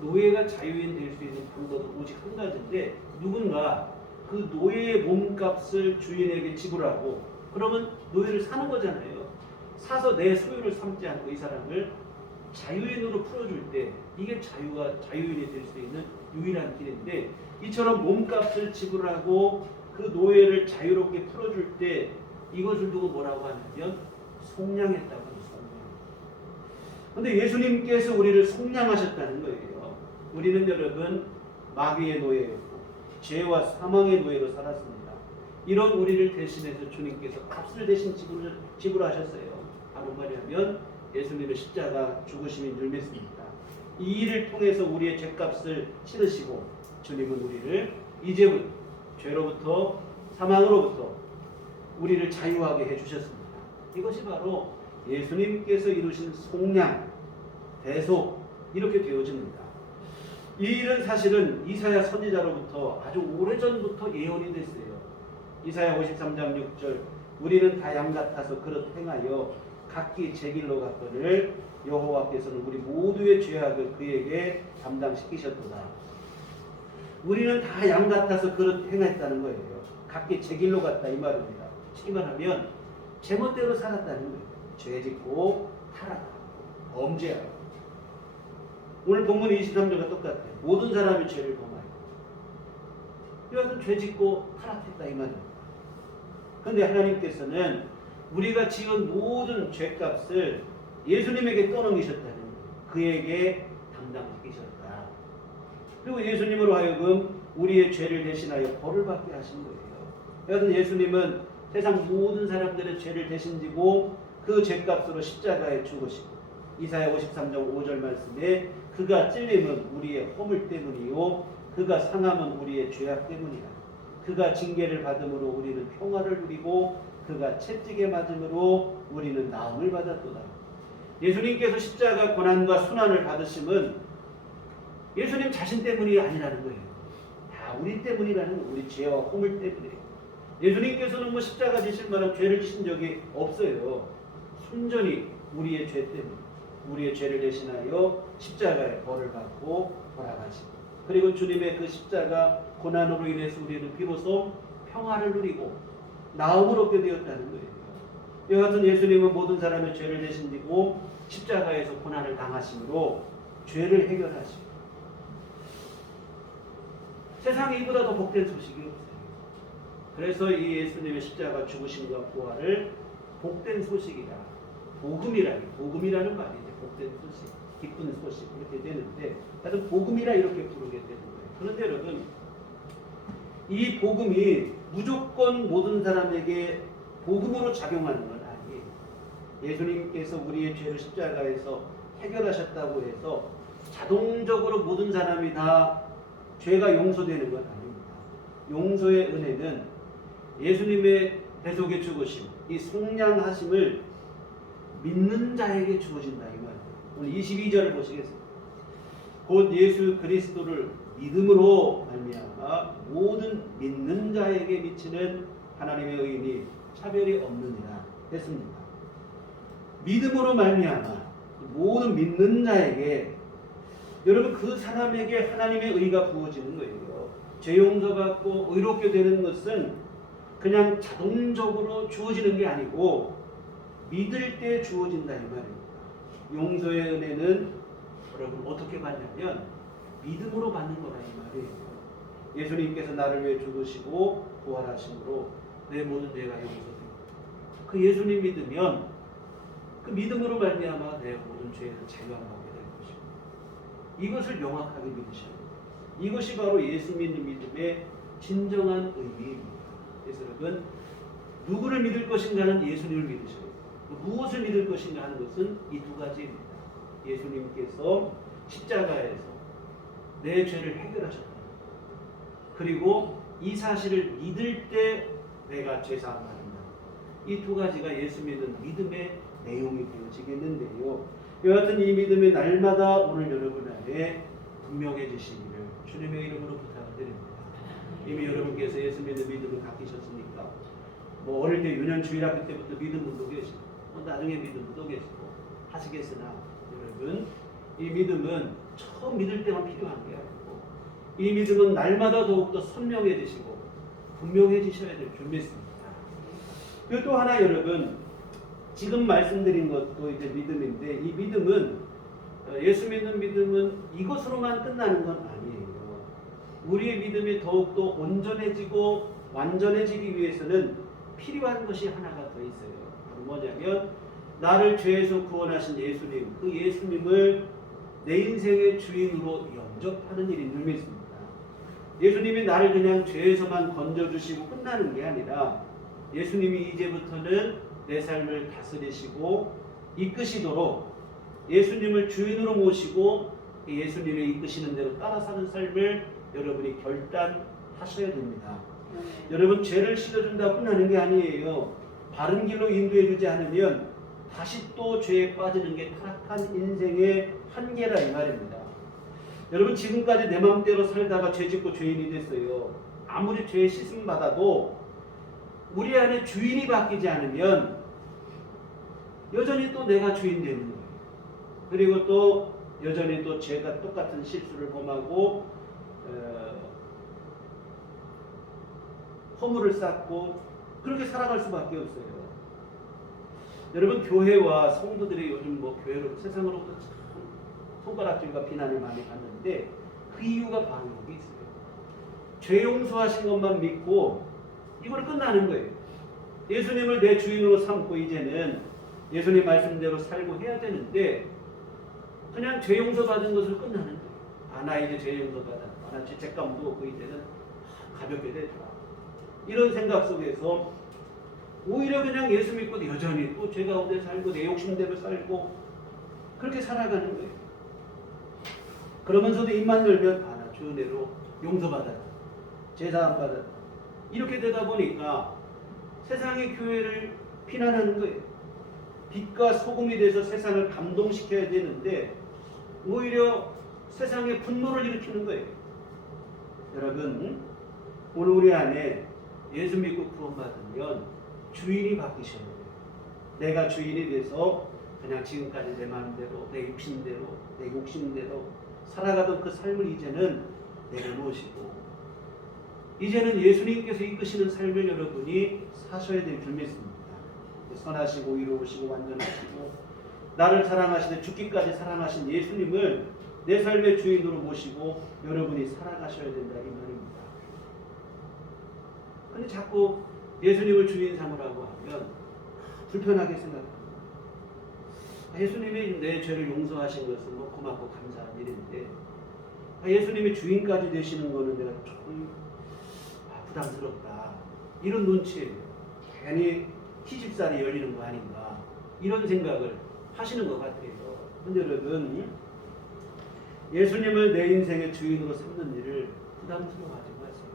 노예가 자유인 될 수 있는 방법은 오직 한 가지인데 누군가 그 노예의 몸값을 주인에게 지불하고 그러면 노예를 사는 거잖아요. 사서 내 소유를 삼지 않고 이 사람을 자유인으로 풀어줄 때 이게 자유인이 될 수 있는 유일한 길인데 이처럼 몸값을 지불하고 그 노예를 자유롭게 풀어줄 때 이것을 두고 뭐라고 하냐면 속량했다고 하는 속량. 그런데 예수님께서 우리를 속량하셨다는 거예요. 우리는 여러분 마귀의 노예였고 죄와 사망의 노예로 살았습니다. 이런 우리를 대신해서 주님께서 값을 대신 지불하셨어요. 바로 뭐냐면 예수님의 십자가 죽으심인 줄 믿습니다. 이 일을 통해서 우리의 죄값을 치르시고 주님은 우리를 이제부터 죄로부터 사망으로부터 우리를 자유하게 해주셨습니다. 이것이 바로 예수님께서 이루신 속량, 대속 이렇게 되어집니다. 이 일은 사실은 이사야 선지자로부터 아주 오래전부터 예언이 됐어요. 이사야 53장 6절 우리는 다 양 같아서 그릇 행하여 각기 제 길로 갔거늘 여호와께서는 우리 모두의 죄악을 그에게 담당시키셨도다. 우리는 다 양 같아서 그릇 행했다는 거예요. 각기 제 길로 갔다 이 말입니다. 쉽게 말하면 제멋대로 살았다는 거예요. 죄짓고 타락하고 범죄하고. 오늘 본문 23절과 똑같아요. 모든 사람이 죄를 범하여 이것은 죄짓고 타락했다 이 말입니다. 그런데 하나님께서는 우리가 지은 모든 죄값을 예수님에게 떠넘기셨다는 거예요. 그에게 담당시키셨다. 그리고 예수님으로 하여금 우리의 죄를 대신하여 벌을 받게 하신 거예요. 여하튼 예수님은 세상 모든 사람들의 죄를 대신지고 그 죄값으로 십자가에 죽으시고 이사야 53장 5절 말씀에 그가 찔림은 우리의 허물 때문이요 그가 상함은 우리의 죄악 때문이라. 그가 징계를 받음으로 우리는 평화를 누리고 그가 채찍에 맞음으로 우리는 나음을 받았도다. 예수님께서 십자가 고난과 순환을 받으심은 예수님 자신 때문이 아니라는 거예요. 다 우리 때문이라는 거예요. 우리 죄와 허물 때문에. 예수님께서는 뭐 십자가 지실 만한 죄를 지신 적이 없어요. 순전히 우리의 죄 때문에 우리의 죄를 대신하여 십자가에 벌을 받고 돌아가시고 그리고 주님의 그 십자가 고난으로 인해서 우리는 비로소 평화를 누리고 나음을 얻게 되었다는 거예요. 이와 같은 예수님은 모든 사람의 죄를 대신지고 십자가에서 고난을 당하심으로 죄를 해결하시고 세상에 이보다 더 복된 소식이 없어요. 그래서 이 예수님의 십자가 죽으심과 부활을 복된 소식이다. 복음이라는 말이 이제 복된 소식, 기쁜 소식 이렇게 되는데 하여튼 복음이라 이렇게 부르게 되는 거예요. 그런데 여러분 이 복음이 무조건 모든 사람에게 복음으로 작용하는 건 아니에요. 예수님께서 우리의 죄를 십자가에서 해결하셨다고 해서 자동적으로 모든 사람이 다 죄가 용서되는 건 아닙니다. 용서의 은혜는 예수님의 대속의 죽으심, 이 속량하심을 믿는 자에게 주어진다 이 말이에요. 오늘 22절을 보시겠습니다. 곧 예수 그리스도를 믿음으로 말미암아 모든 믿는 자에게 미치는 하나님의 의인이 차별이 없느니라 했습니다. 믿음으로 말미암아 모든 믿는 자에게 여러분 그 사람에게 하나님의 의가 부어지는 거예요. 죄 용서받고 의롭게 되는 것은 그냥 자동적으로 주어지는 게 아니고 믿을 때 주어진다 이 말입니다. 용서의 은혜는 여러분 어떻게 받냐면 믿음으로 받는 거라 이 말이에요. 예수님께서 나를 위해 죽으시고 부활하심으로 내 모든 죄가 용서됩니다. 그 예수님 믿으면 그 믿음으로 말미암아 내 모든 죄에서 자유함받게 될 것입니다. 이것을 명확하게 믿으셔야 됩니다. 이것이 바로 예수 믿는 믿음의 진정한 의미입니다. 그래서 여러분 누구를 믿을 것인가는 예수님을 믿으셔야 돼요. 무엇을 믿을 것인가 하는 것은 이 두 가지입니다. 예수님께서 십자가에서 내 죄를 해결하셨다. 그리고 이 사실을 믿을 때 내가 죄사함 받는다. 이 두 가지가 예수 믿는 믿음의 내용이 되어지겠는데요. 여하튼 이 믿음이 날마다 오늘 여러분 안에 분명해지시기를 주님의 이름으로 부탁드립니다. 이미 여러분께서 예수 믿는 믿음을 갖기셨으니까 뭐 어릴 때 유년 주일학교 때부터 믿음 분도 계시고 나중에 믿음 분도 계시고 하시겠으나 여러분 이 믿음은 처음 믿을 때만 필요한 게 아니고 이 믿음은 날마다 더욱더 선명해지시고 분명해지셔야 될 줄 믿습니다. 그리고 또 하나 여러분 지금 말씀드린 것도 이제 믿음인데 이 믿음은 예수 믿는 믿음은 이것으로만 끝나는 건 아니에요. 우리의 믿음이 더욱더 온전해지고 완전해지기 위해서는 필요한 것이 하나가 더 있어요. 바로 뭐냐면 나를 죄에서 구원하신 예수님, 그 예수님을 내 인생의 주인으로 영접하는 일인 줄 믿습니다. 예수님이 나를 그냥 죄에서만 건져주시고 끝나는 게 아니라 예수님이 이제부터는 내 삶을 다스리시고 이끄시도록 예수님을 주인으로 모시고 예수님의 이끄시는 대로 따라 사는 삶을 여러분이 결단하셔야 됩니다. 여러분 죄를 씻어준다고 끝나는 게 아니에요. 바른 길로 인도해 주지 않으면 다시 또 죄에 빠지는 게 타락한 인생의 한계라 이 말입니다. 여러분 지금까지 내 마음대로 살다가 죄 짓고 죄인이 됐어요. 아무리 죄에 씻음 받아도 우리 안에 주인이 바뀌지 않으면 여전히 또 내가 주인 되는 거예요. 그리고 또 여전히 또 죄가 똑같은 실수를 범하고 허물을 쌓고 그렇게 살아갈 수밖에 없어요. 여러분 교회와 성도들이 요즘 뭐 교회로 세상으로부터 참 손가락질과 비난을 많이 받는데 그 이유가 바로 여기 있어요. 죄 용서하신 것만 믿고 이걸 끝나는 거예요. 예수님을 내 주인으로 삼고 이제는 예수님 말씀대로 살고 해야 되는데 그냥 죄 용서 받은 것으로 끝나는 거예요. 아, 나 이제 죄 용서 받았다. 나 죄책감도 없고 이제는 가볍게 되더라. 이런 생각 속에서 오히려 그냥 예수 믿고 여전히 또 죄 가운데 살고 내 욕심대로 살고 그렇게 살아가는 거예요. 그러면서도 입만 열면 나 주 은혜로 용서받았다. 제사함 받았다. 이렇게 되다 보니까 세상의 교회를 비난하는 거예요. 빛과 소금이 돼서 세상을 감동시켜야 되는데 오히려 세상에 분노를 일으키는 거예요. 여러분, 오늘 우리 안에 예수 믿고 구원받으면 주인이 바뀌셔야 돼요. 내가 주인이 돼서 그냥 지금까지 내 마음대로, 내 욕심대로, 내 욕심대로 살아가던 그 삶을 이제는 내려놓으시고 이제는 예수님께서 이끄시는 삶을 여러분이 사셔야 될 줄 믿습니다. 선하시고 의로우시고 완전하시고 나를 사랑하시되 죽기까지 사랑하신 예수님을 내 삶의 주인으로 모시고 여러분이 살아가셔야 된다 이 말입니다. 근데 자꾸 예수님을 주인 삼으라고 하면 불편하게 생각합니다. 예수님이 내 죄를 용서하신 것은 뭐 고맙고 감사한 일인데 예수님이 주인까지 되시는 거는 내가 조금 부담스럽다. 이런 눈치예요. 괜히 티집살이 열리는 거 아닌가 이런 생각을 하시는 것 같아요. 근데 여러분, 예수님을 내 인생의 주인으로 삼는 일을 부담스러워하지 마세요.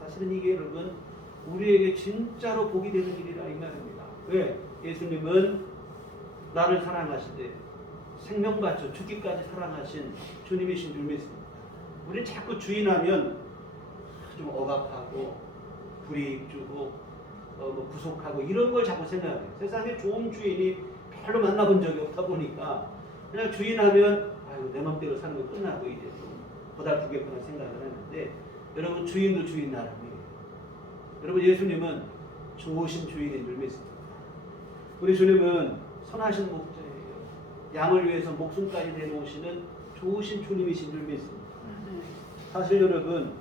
사실은 이게 여러분 우리에게 진짜로 복이 되는 일이라 이 말입니다. 왜? 예수님은 나를 사랑하시되 생명 바쳐 죽기까지 사랑하신 주님이신 줄 믿습니다. 우리는 자꾸 주인하면 좀 억압하고 불이익 주고 뭐 구속하고 이런 걸 자꾸 생각해요. 세상에 좋은 주인이 별로 만나본 적이 없다 보니까 그냥 주인하면 아이고 내 맘대로 사는 거 끝나고 이제 좀 고달프겠구나 생각을 하는데 여러분 주인도 주인 나름이에요. 여러분 예수님은 좋으신 주인인 줄 믿습니다. 우리 주님은 선하신 목자예요. 양을 위해서 목숨까지 내놓으시는 좋으신 주님이신 줄 믿습니다. 사실 여러분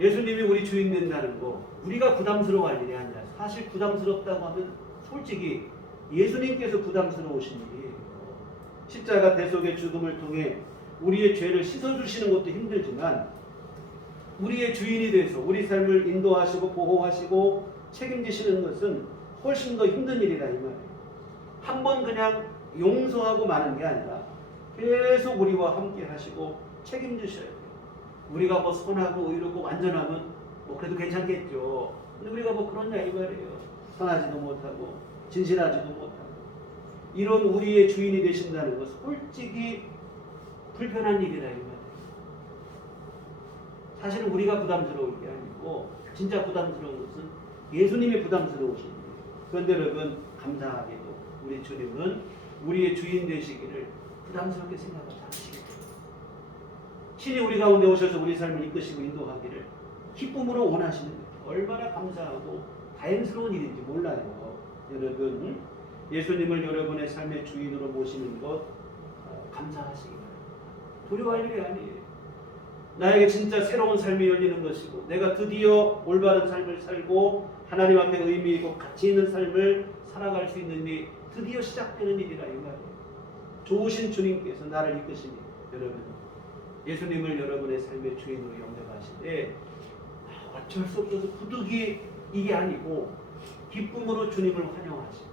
예수님이 우리 주인 된다는 거 우리가 부담스러워할 일이 아니라 사실 부담스럽다고 하면 솔직히 예수님께서 부담스러우신 일이에요. 십자가 대속의 죽음을 통해 우리의 죄를 씻어주시는 것도 힘들지만 우리의 주인이 돼서 우리 삶을 인도하시고 보호하시고 책임지시는 것은 훨씬 더 힘든 일이다 이 말이에요. 한 번 그냥 용서하고 마는 게 아니라 계속 우리와 함께 하시고 책임지셔야 돼요. 우리가 뭐 선하고 의롭고 완전하면 뭐 그래도 괜찮겠죠. 근데 우리가 뭐 그러냐 이 말이에요. 선하지도 못하고 진실하지도 못하고 이런 우리의 주인이 되신다는 것 솔직히 불편한 일이라 이 말이에요. 사실은 우리가 부담스러울 게 아니고 진짜 부담스러운 것은 예수님이 부담스러우신 일이에요. 그런데 여러분 감사하게도 우리 주님은 우리의 주인 되시기를 부담스럽게 생각하지 않으시겠죠. 신이 우리 가운데 오셔서 우리 삶을 이끄시고 인도하기를 기쁨으로 원하시는 거예요. 얼마나 감사하고 다행스러운 일인지 몰라요. 여러분 예수님을 여러분의 삶의 주인으로 모시는 것 감사하시기 바랍니다. 두려워할 일이 아니에요. 나에게 진짜 새로운 삶이 열리는 것이고 내가 드디어 올바른 삶을 살고 하나님 앞에 의미 있고 가치 있는 삶을 살아갈 수 있는 일이 드디어 시작되는 일이라 이 말이에요. 좋으신 주님께서 나를 이끄시니 여러분 예수님을 여러분의 삶의 주인으로 영접하시되 어쩔 수 없어서 부득이 이게 아니고 기쁨으로 주님을 환영하시고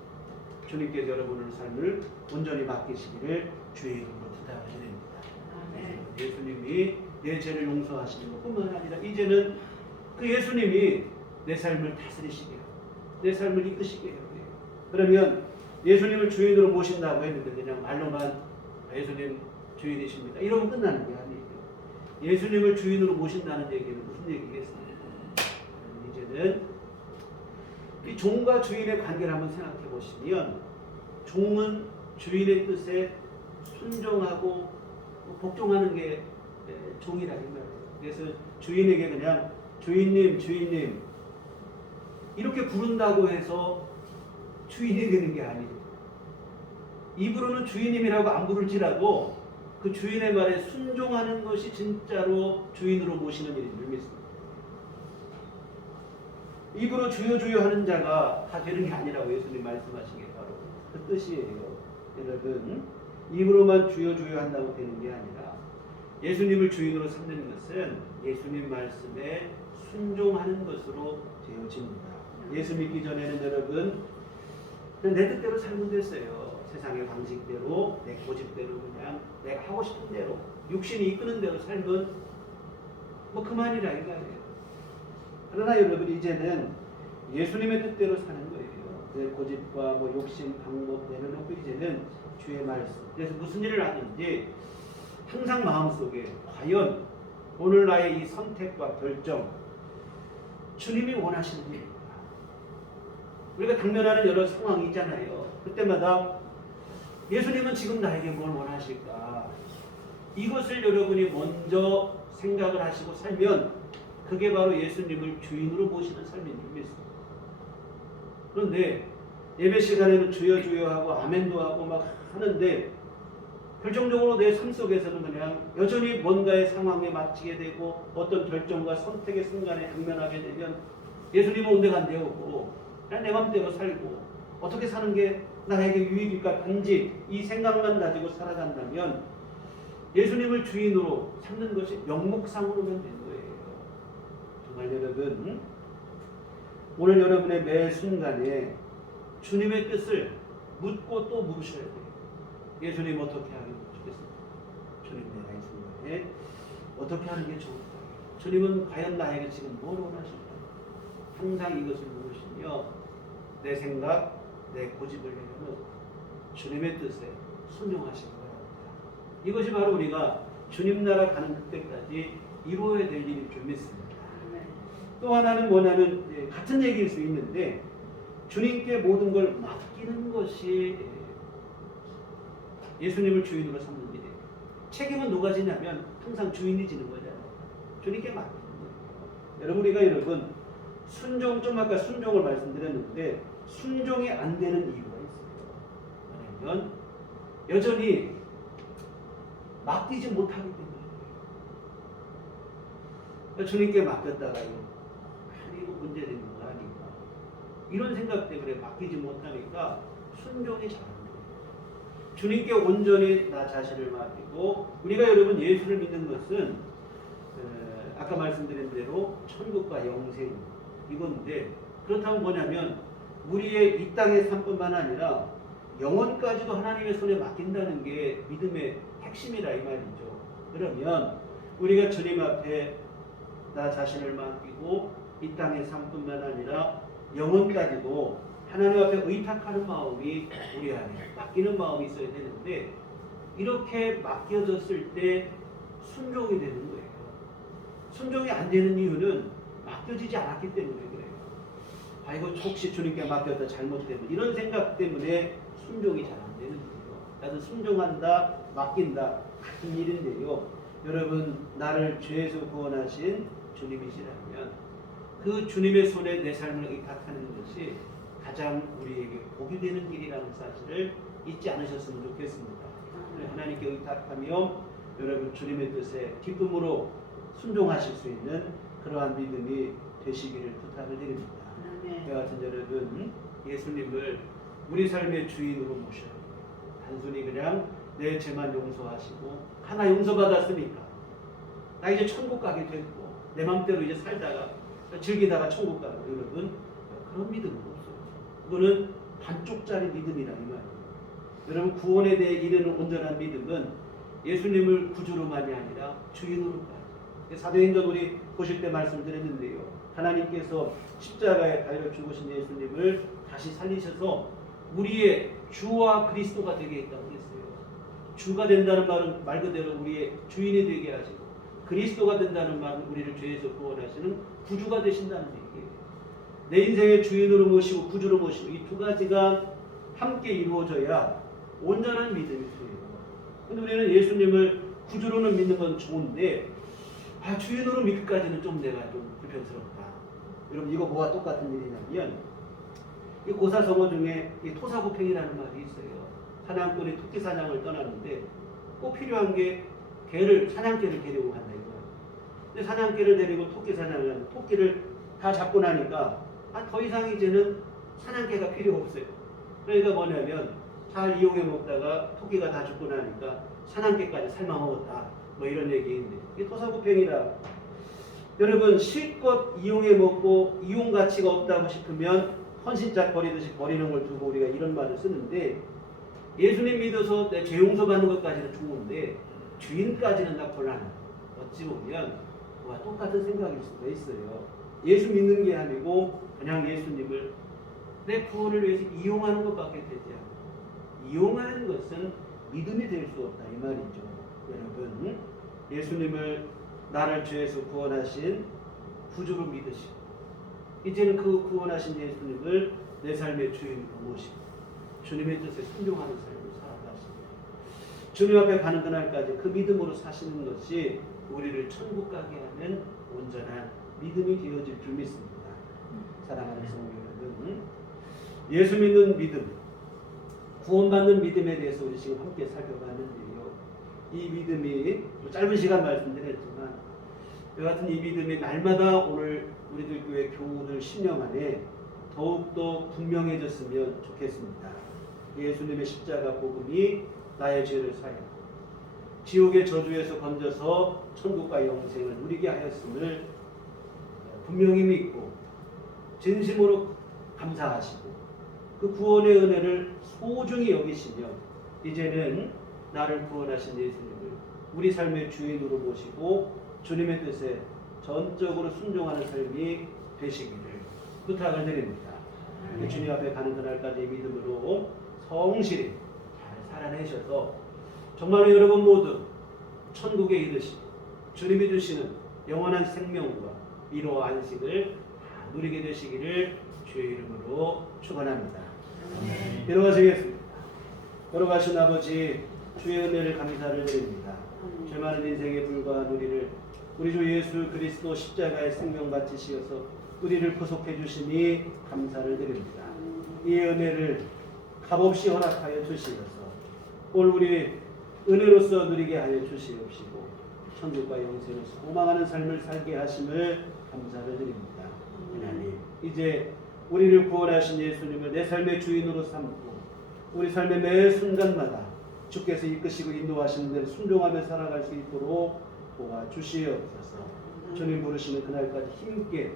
주님께서 여러분의 삶을 온전히 맡기시기를 주의 이름으로 부탁을 드립니다. 예수님이 내 죄를 용서하시는 것뿐만 아니라 이제는 그 예수님이 내 삶을 다스리시게 하고 내 삶을 이끄시게 해요. 그러면 예수님을 주인으로 모신다고 했는데 그냥 말로만 예수님 주인이십니다 이러면 끝나는 게 아니에요. 예수님을 주인으로 모신다는 얘기는 무슨 얘기겠습니까? 이제는 이 종과 주인의 관계를 한번 생각해 보시면 종은 주인의 뜻에 순종하고 복종하는 게 종이라 이 말이에요. 그래서 주인에게 그냥 주인님 이렇게 부른다고 해서 주인이 되는 게 아니에요. 입으로는 주인님이라고 안 부를지라도 그 주인의 말에 순종하는 것이 진짜로 주인으로 모시는 일인 줄 믿습니다. 입으로 주여 하는 자가 다 되는 게 아니라고 예수님 말씀하신 게 바로 그 뜻이에요. 여러분 입으로만 주여 한다고 되는 게 아니라 예수님을 주인으로 삼는 것은 예수님 말씀에 순종하는 것으로 되어집니다. 예수 믿기 전에는 여러분 그냥 내 뜻대로 살면 됐어요. 세상의 방식대로 내 고집대로 그냥 내가 하고 싶은 대로 육신이 이끄는 대로 살면 뭐 그만이라 이거예요. 그러나 여러분 이제는 예수님의 뜻대로 사는 거예요. 내 고집과 뭐 욕심, 방법 내려놓고 이제는 주의 말씀. 그래서 무슨 일을 하든지 항상 마음속에 과연 오늘 나의 이 선택과 결정 주님이 원하시는 일입니다. 우리가 당면하는 여러 상황이 있잖아요. 그때마다 예수님은 지금 나에게 뭘 원하실까? 이것을 여러분이 먼저 생각을 하시고 살면 그게 바로 예수님을 주인으로 모시는 삶인 줄 믿습니다. 그런데 예배 시간에는 주여 주여 하고 아멘도 하고 막 하는데 결정적으로 내 삶 속에서는 그냥 여전히 뭔가의 상황에 맞추게 되고 어떤 결정과 선택의 순간에 당면하게 되면 예수님은 온데간데 오고 그냥 내 맘대로 살고 어떻게 사는 게 나에게 유익일까 단지 이 생각만 가지고 살아간다면 예수님을 주인으로 삼는 것이 명목상으로만 된 거예요. 정말 여러분 오늘 여러분의 매 순간에 주님의 뜻을 묻고 또 물으셔야 돼요. 예수님 어떻게 하면 좋겠습니까? 주님 내가 이 순간에 어떻게 하는 게 좋을까? 주님은 과연 나에게 지금 뭘 원하실까? 항상 이것을 물으시며 내 생각, 내 고집을 내려놓고 주님의 뜻에 순종하시기 바랍니다. 이것이 바로 우리가 주님 나라 가는 그때까지 이루어야 될 일일 줄 믿습니다. 또 하나는 뭐냐면 같은 얘기일 수 있는데 주님께 모든 걸 맡기는 것이 예수님을 주인으로 삼는 일이에요. 책임은 누가 지냐면 항상 주인이 지는 거잖아요. 주님께 맡기는 거예요. 여러분 순종 좀 아까 순종을 말씀드렸는데 순종이 안 되는 이유가 있어요. 왜냐하면 여전히 맡기지 못하기 때문에 주님께 맡겼다가 이거 문제되는 거 아닌가 이런 생각 때문에 맡기지 못하니까 순종이 잘 안 돼요. 주님께 온전히 나 자신을 맡기고 우리가 여러분 예수를 믿는 것은 아까 말씀드린 대로 천국과 영생 이건데 그렇다면 뭐냐면 우리의 이 땅의 삶뿐만 아니라 영원까지도 하나님의 손에 맡긴다는 게 믿음의 핵심이라 이 말이죠. 그러면 우리가 주님 앞에 나 자신을 맡기고 이 땅의 삶뿐만 아니라 영원까지도 하나님 앞에 의탁하는 마음이 우리 안에 맡기는 마음이 있어야 되는데 이렇게 맡겨졌을 때 순종이 되는 거예요. 순종이 안 되는 이유는 맡겨지지 않았기 때문에 그래요. 이거 혹시 주님께 맡겼다 잘못되면 이런 생각 때문에 순종이 잘 안 되는 거예요. 나도 순종한다 맡긴다 같은 일인데요. 여러분 나를 죄에서 구원하신 주님이시라면 그 주님의 손에 내 삶을 의탁하는 것이 가장 우리에게 복이 되는 길이라는 사실을 잊지 않으셨으면 좋겠습니다. 하나님께 의탁하며 여러분 주님의 뜻에 기쁨으로 순종하실 수 있는 그러한 믿음이 되시기를 부탁을 드립니다. 그와 같은 여러분 예수님을 우리 삶의 주인으로 모셔요. 단순히 그냥 내 죄만 용서하시고 하나 용서받았으니까 나 이제 천국 가게 됐고 내 맘대로 이제 살다가 즐기다가 천국 가고 여러분 그런 믿음은 없어요. 그거는 반쪽짜리 믿음이라 이 말이에요. 여러분 구원에 대해 이르는 온전한 믿음은 예수님을 구주로만이 아니라 주인으로까지. 사도행전 우리 보실 때 말씀드렸는데요. 하나님께서 십자가에 달려 죽으신 예수님을 다시 살리셔서 우리의 주와 그리스도가 되게 했다고 했어요. 주가 된다는 말은 말 그대로 우리의 주인이 되게 하시고 그리스도가 된다는 말은 우리를 죄에서 구원하시는 구주가 되신다는 얘기예요. 내 인생의 주인으로 모시고 구주로 모시고 이 두 가지가 함께 이루어져야 온전한 믿음이 돼요. 근데 우리는 예수님을 구주로는 믿는 건 좋은데 주인으로 믿기까지는 좀 내가 좀 불편스럽다. 여러분 이거 뭐와 똑같은 일이냐면 이 고사성어 중에 이 토사구팽이라는 말이 있어요. 사냥꾼이 토끼 사냥을 떠나는데 꼭 필요한 게 사냥개를 데리고 간다 이거예요. 근데 사냥개를 데리고 토끼 사냥을 하는 토끼를 다 잡고 나니까 더 이상 이제는 사냥개가 필요 없어요. 그러니까 뭐냐면 잘 이용해 먹다가 토끼가 다 죽고 나니까 사냥개까지 삶아 먹었다. 뭐 이런 얘기인데 이게 토사구팽이라. 여러분 실컷 이용해 먹고 이용 가치가 없다고 싶으면 헌신짝 버리듯이 버리는 걸 두고 우리가 이런 말을 쓰는데 예수님 믿어서 내 죄 용서받는 것까지는 좋은데 주인까지는 다 곤란해요. 어찌 보면 그와 똑같은 생각일 수도 있어요. 예수 믿는 게 아니고 그냥 예수님을 내 구원을 위해서 이용하는 것밖에 되지 않아요. 이용하는 것은 믿음이 될 수 없다 이 말이죠. 여러분 예수님을 나를 죄에서 구원하신 구주로 믿으시고 이제는 그 구원하신 예수님을 내 삶의 주인으로 모시고 주님의 뜻에 순종하는 삶을 살아가십니다. 주님 앞에 가는 그날까지 그 믿음으로 사시는 것이 우리를 천국 가게 하는 온전한 믿음이 되어질 줄 믿습니다. 사랑하는 성도 여러분, 예수 믿는 믿음, 구원받는 믿음에 대해서 우리 지금 함께 살펴봤는데요. 이 믿음이 짧은 시간 말씀드렸지만 이와 같은 이 믿음이 날마다 오늘 우리들 교회 교우들 신령 안에 더욱더 분명해졌으면 좋겠습니다. 예수님의 십자가 복음이 나의 죄를 사하였고 지옥의 저주에서 건져서 천국과 영생을 누리게 하였음을 분명히 믿고 진심으로 감사하시고 그 구원의 은혜를 소중히 여기시며 이제는 나를 구원하신 예수님을 우리 삶의 주인으로 모시고 주님의 뜻에 전적으로 순종하는 삶이 되시기를 부탁을 드립니다. 주님 앞에 가는 그날까지 믿음으로 성실히 잘 살아내셔서 정말로 여러분 모두 천국에 이르시고 주님이 주시는 영원한 생명과 위로와 안식을 다 누리게 되시기를 주의 이름으로 축원합니다. 기도하시겠습니다. 걸어가신 아버지 주의 은혜를 감사를 드립니다. 죄 많은 인생에 불과한 우리 주 예수 그리스도 십자가의 생명 바치시어서 우리를 구속해 주시니 감사를 드립니다. 이 은혜를 값없이 허락하여 주시어서 오늘 우리 은혜로서 누리게 하여 주시옵시고 천국과 영생을 소망하는 삶을 살게 하심을 감사를 드립니다. 하나님 이제 우리를 구원하신 예수님을 내 삶의 주인으로 삼고 우리 삶의 매 순간마다 주께서 이끄시고 인도하시는 대로 순종하며 살아갈 수 있도록 도와주시옵소서. 주님 부르시는 그날까지 힘있게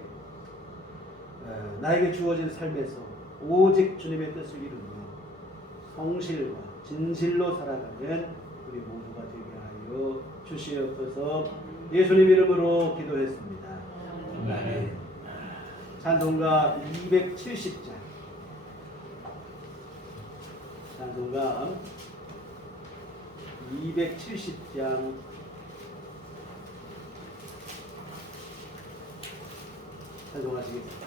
나에게 주어진 삶에서 오직 주님의 뜻을 이루며 성실과 진실로 살아가는 우리 모두가 되게 하여 주시옵소서. 예수님 이름으로 기도했습니다. 아멘. 찬송가 270장 찬송가 270장 찬송하시겠습니다.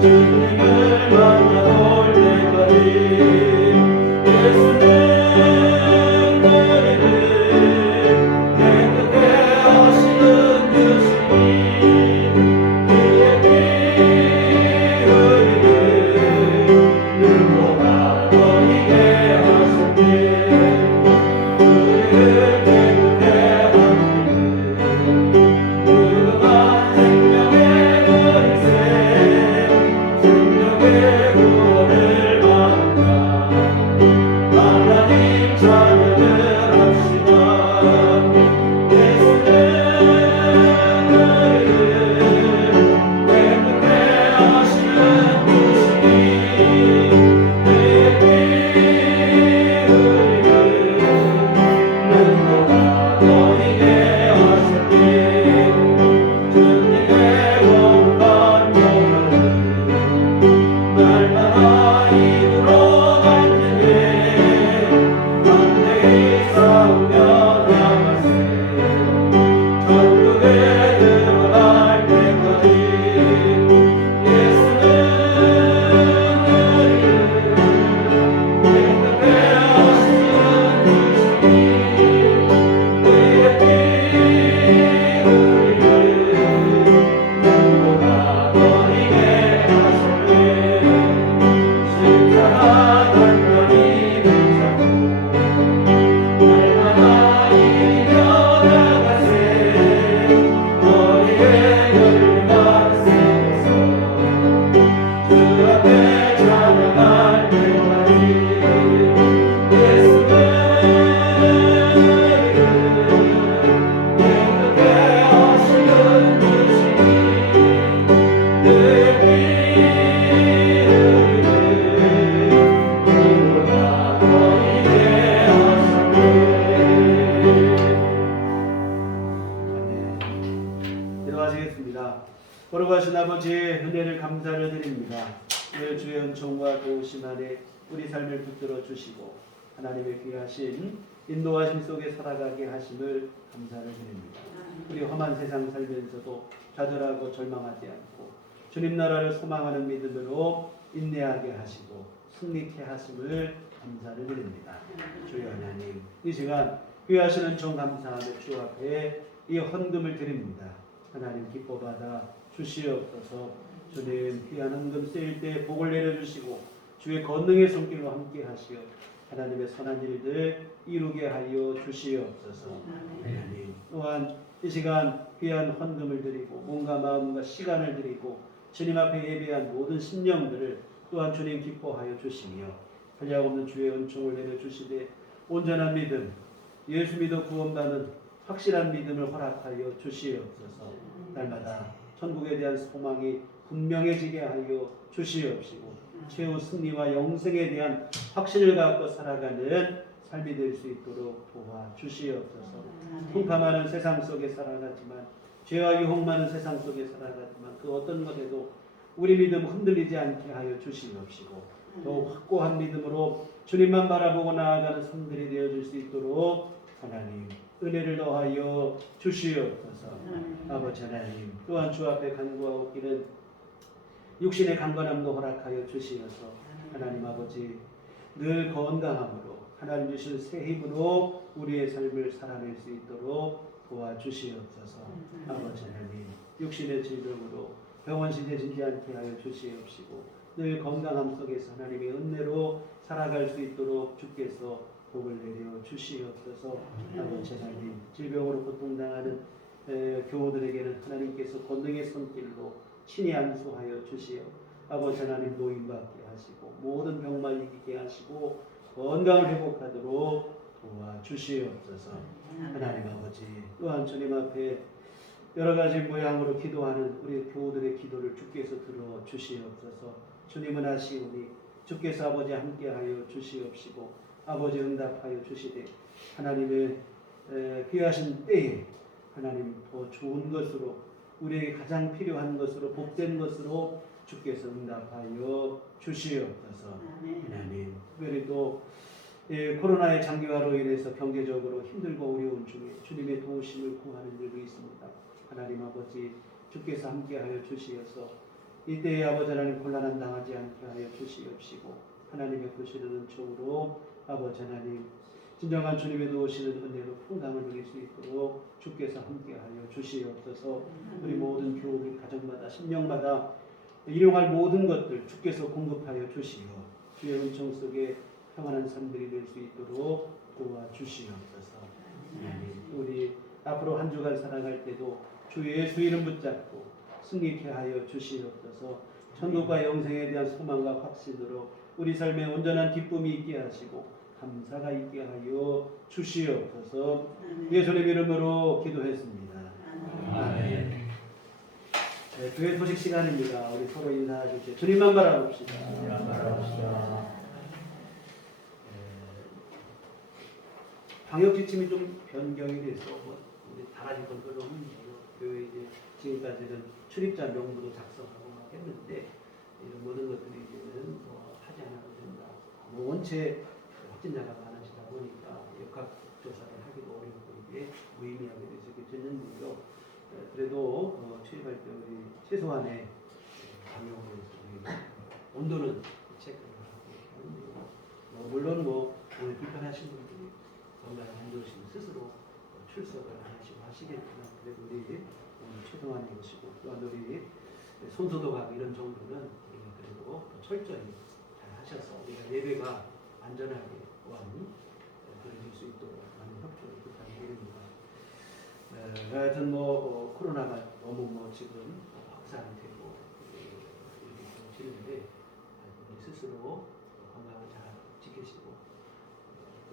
주님을 만나 올 때까지 아버지의 은혜를 감사를 드립니다. 늘 주의 은총과 도우심 안에 우리 삶을 붙들어 주시고 하나님의 귀하신 인도하심 속에 살아가게 하심을 감사를 드립니다. 우리 험한 세상 살면서도 좌절하고 절망하지 않고 주님 나라를 소망하는 믿음으로 인내하게 하시고 승리케 하심을 감사를 드립니다. 주여 하나님, 이 시간 귀하신 은총 감사하며 주 앞에 이 헌금을 드립니다. 하나님 기뻐 받아 주시옵소서. 주님 귀한 헌금 쓰일 때 복을 내려주시고 주의 권능의 손길로 함께 하시어 하나님의 선한 일들 이루게 하여 주시옵소서. 하나님 또한 이 시간 귀한 헌금을 드리고 몸과 마음과 시간을 드리고 주님 앞에 예배한 모든 심령들을 또한 주님 기뻐하여 주시며 한량없는 주의 은총을 내려주시되 온전한 믿음 예수 믿어 구원받는 확실한 믿음을 허락하여 주시옵소서. 날마다 천국에 대한 소망이 분명해지게 하여 주시옵시고 최후 승리와 영생에 대한 확신을 갖고 살아가는 삶이 될 수 있도록 도와주시옵소서. 풍파많은 세상 속에 살아가지만 죄와 유혹 많은 세상 속에 살아가지만 그 어떤 것에도 우리 믿음 흔들리지 않게 하여 주시옵시고 더욱 확고한 믿음으로 주님만 바라보고 나아가는 삶들이 되어줄 수 있도록 하나님 은혜를 더하여 주시옵소서. 아버지 하나님 또한 주 앞에 간구하고 있기는 육신의 강건함도 허락하여 주시어서 하나님 아버지 늘 건강함으로 하나님 주신 새 힘으로 우리의 삶을 살아낼 수 있도록 도와주시옵소서. 아버지 하나님 육신의 질병으로 병원 시대지지 않게 하여 주시옵시고 늘 건강함 속에서 하나님의 은혜로 살아갈 수 있도록 주께서 복을 내려 주시옵소서. 아버지 하나님 질병으로 고통당하는 교우들에게는 하나님께서 권능의 손길로 친히 안수하여 주시어 아버지 하나님 노인받게 하시고 모든 병만 이기게 하시고 건강을 회복하도록 도와주시옵소서. 하나님 아버지 또한 주님 앞에 여러 가지 모양으로 기도하는 우리 교우들의 기도를 주께서 들어 주시옵소서. 주님은 하시오니 주께서 아버지 함께하여 주시옵시고 아버지 응답하여 주시되 하나님의 귀하신 때에 하나님 더 좋은 것으로 우리에게 가장 필요한 것으로 복된 것으로 주께서 응답하여 주시옵소서. 하나님 특별히 또 코로나의 장기화로 인해서 경제적으로 힘들고 어려운 중에 주님의 도우심을 구하는 일도 있습니다. 하나님 아버지 주께서 함께하여 주시어서 이때에 아버지 하나님 곤란한 당하지 않게 하여 주시옵시고 하나님의 보시는 은총으로 아버지 하나님 진정한 주님의 도우시는 은혜로 풍당을 누릴 수 있도록 주께서 함께하여 주시옵소서. 우리 모든 교우들 가정마다 심령마다 일용할 모든 것들 주께서 공급하여 주시어 주의 은총 속에 평안한 삶들이 될 수 있도록 도와주시옵소서. 우리 앞으로 한 주간 살아갈 때도 주 예수 이름 붙잡고 승리케 하여 주시옵소서. 천국과 영생에 대한 소망과 확신으로 우리 삶에 온전한 기쁨이 있게 하시고 감사가 있게 하여 주시옵소서. 예수님 이름으로 기도했습니다. 아멘. 네, 교회 소식 시간입니다. 우리 서로 인사하십시오. 주님만 바라봅시다. 방역 지침이 좀 변경이 돼서 우리 달라진 건 별로 없는데요. 교회 이제 지금까지는 출입자 명부도 작성하고 막 했는데 이런 모든 것들이 이제는 하지 않아도 된다. 원체 확진자가 많아지다 보니까 역학 조사를 하기도 어렵고 이게 무의미하게 돼서 이렇게 됐는데요. 그래도 출입할 때 우리 최소한의 방역을 해서 온도는 체크를 하고 이렇게 하는데요. 물론 오늘 불편하신 분들이 건강에 안 좋으시면 스스로 출석을 안 하시고 하시겠지만 그래도 우리 오늘 최소한의 것이고 또한 우리 손소독하고 이런 정도는 우리가 그래도 철저히 잘 하셔서 우리가 예배가 안전하게 또한 그려질 수 있도록 많은 협조를 부탁드립니다. 하여튼 코로나가 너무 지금 확산되고 이렇게 되는데 우리 스스로 건강을 잘 지키시고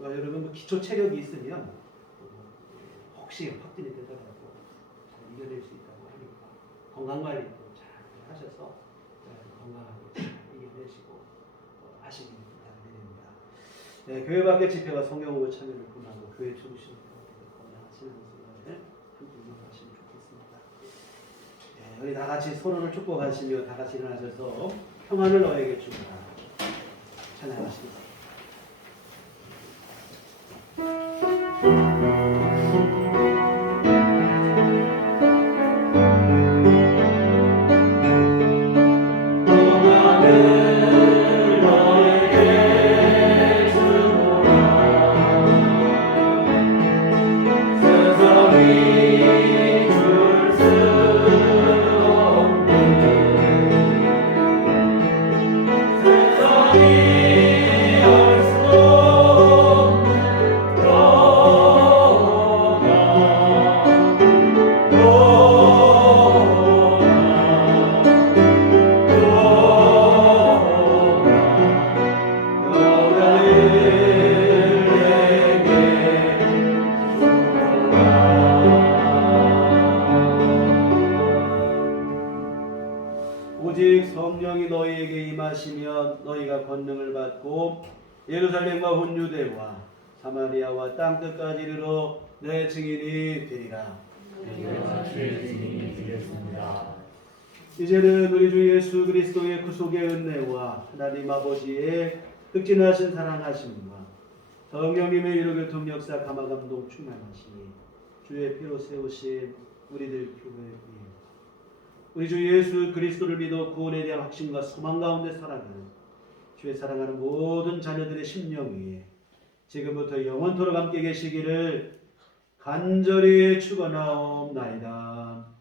여러분 기초 체력이 있으면 혹시 확진이 되더라도 잘 이겨낼 수 있다고 하니까 건강관리도 잘 하셔서 건강하게 잘 이겨내시고 하시길 부탁드립니다. 네, 교회 밖의 집회와 성경으로 참여를 권하고 교회 출신 가운데 건강하시는 순간에 함께 인도하시면 좋겠습니다. 우리 다 같이 서로를 축복하시며 다 같이 일어나셔서 평안을 너에게 주라. 찬양하시겠습니다. 오직 성령이 너희에게 임하시면 너희가 권능을 받고 예루살렘과 온 유대와 사마리아와 땅끝까지 이르러 내 증인이 되리라. 내가 주의 증인이 되겠습니다. 이제는 우리 주 예수 그리스도의 구속의 은혜와 하나님 아버지의 극진하신 사랑하심과 성령님의 이루교 통역사 감화감동 충만하시니 주의 피로 세우신 우리들 교회 위에 우리 주 예수 그리스도를 믿어 구원에 대한 확신과 소망 가운데 살아가는 주의 사랑하는 모든 자녀들의 심령 위에 지금부터 영원토록 함께 계시기를 간절히 축원하옵나이다.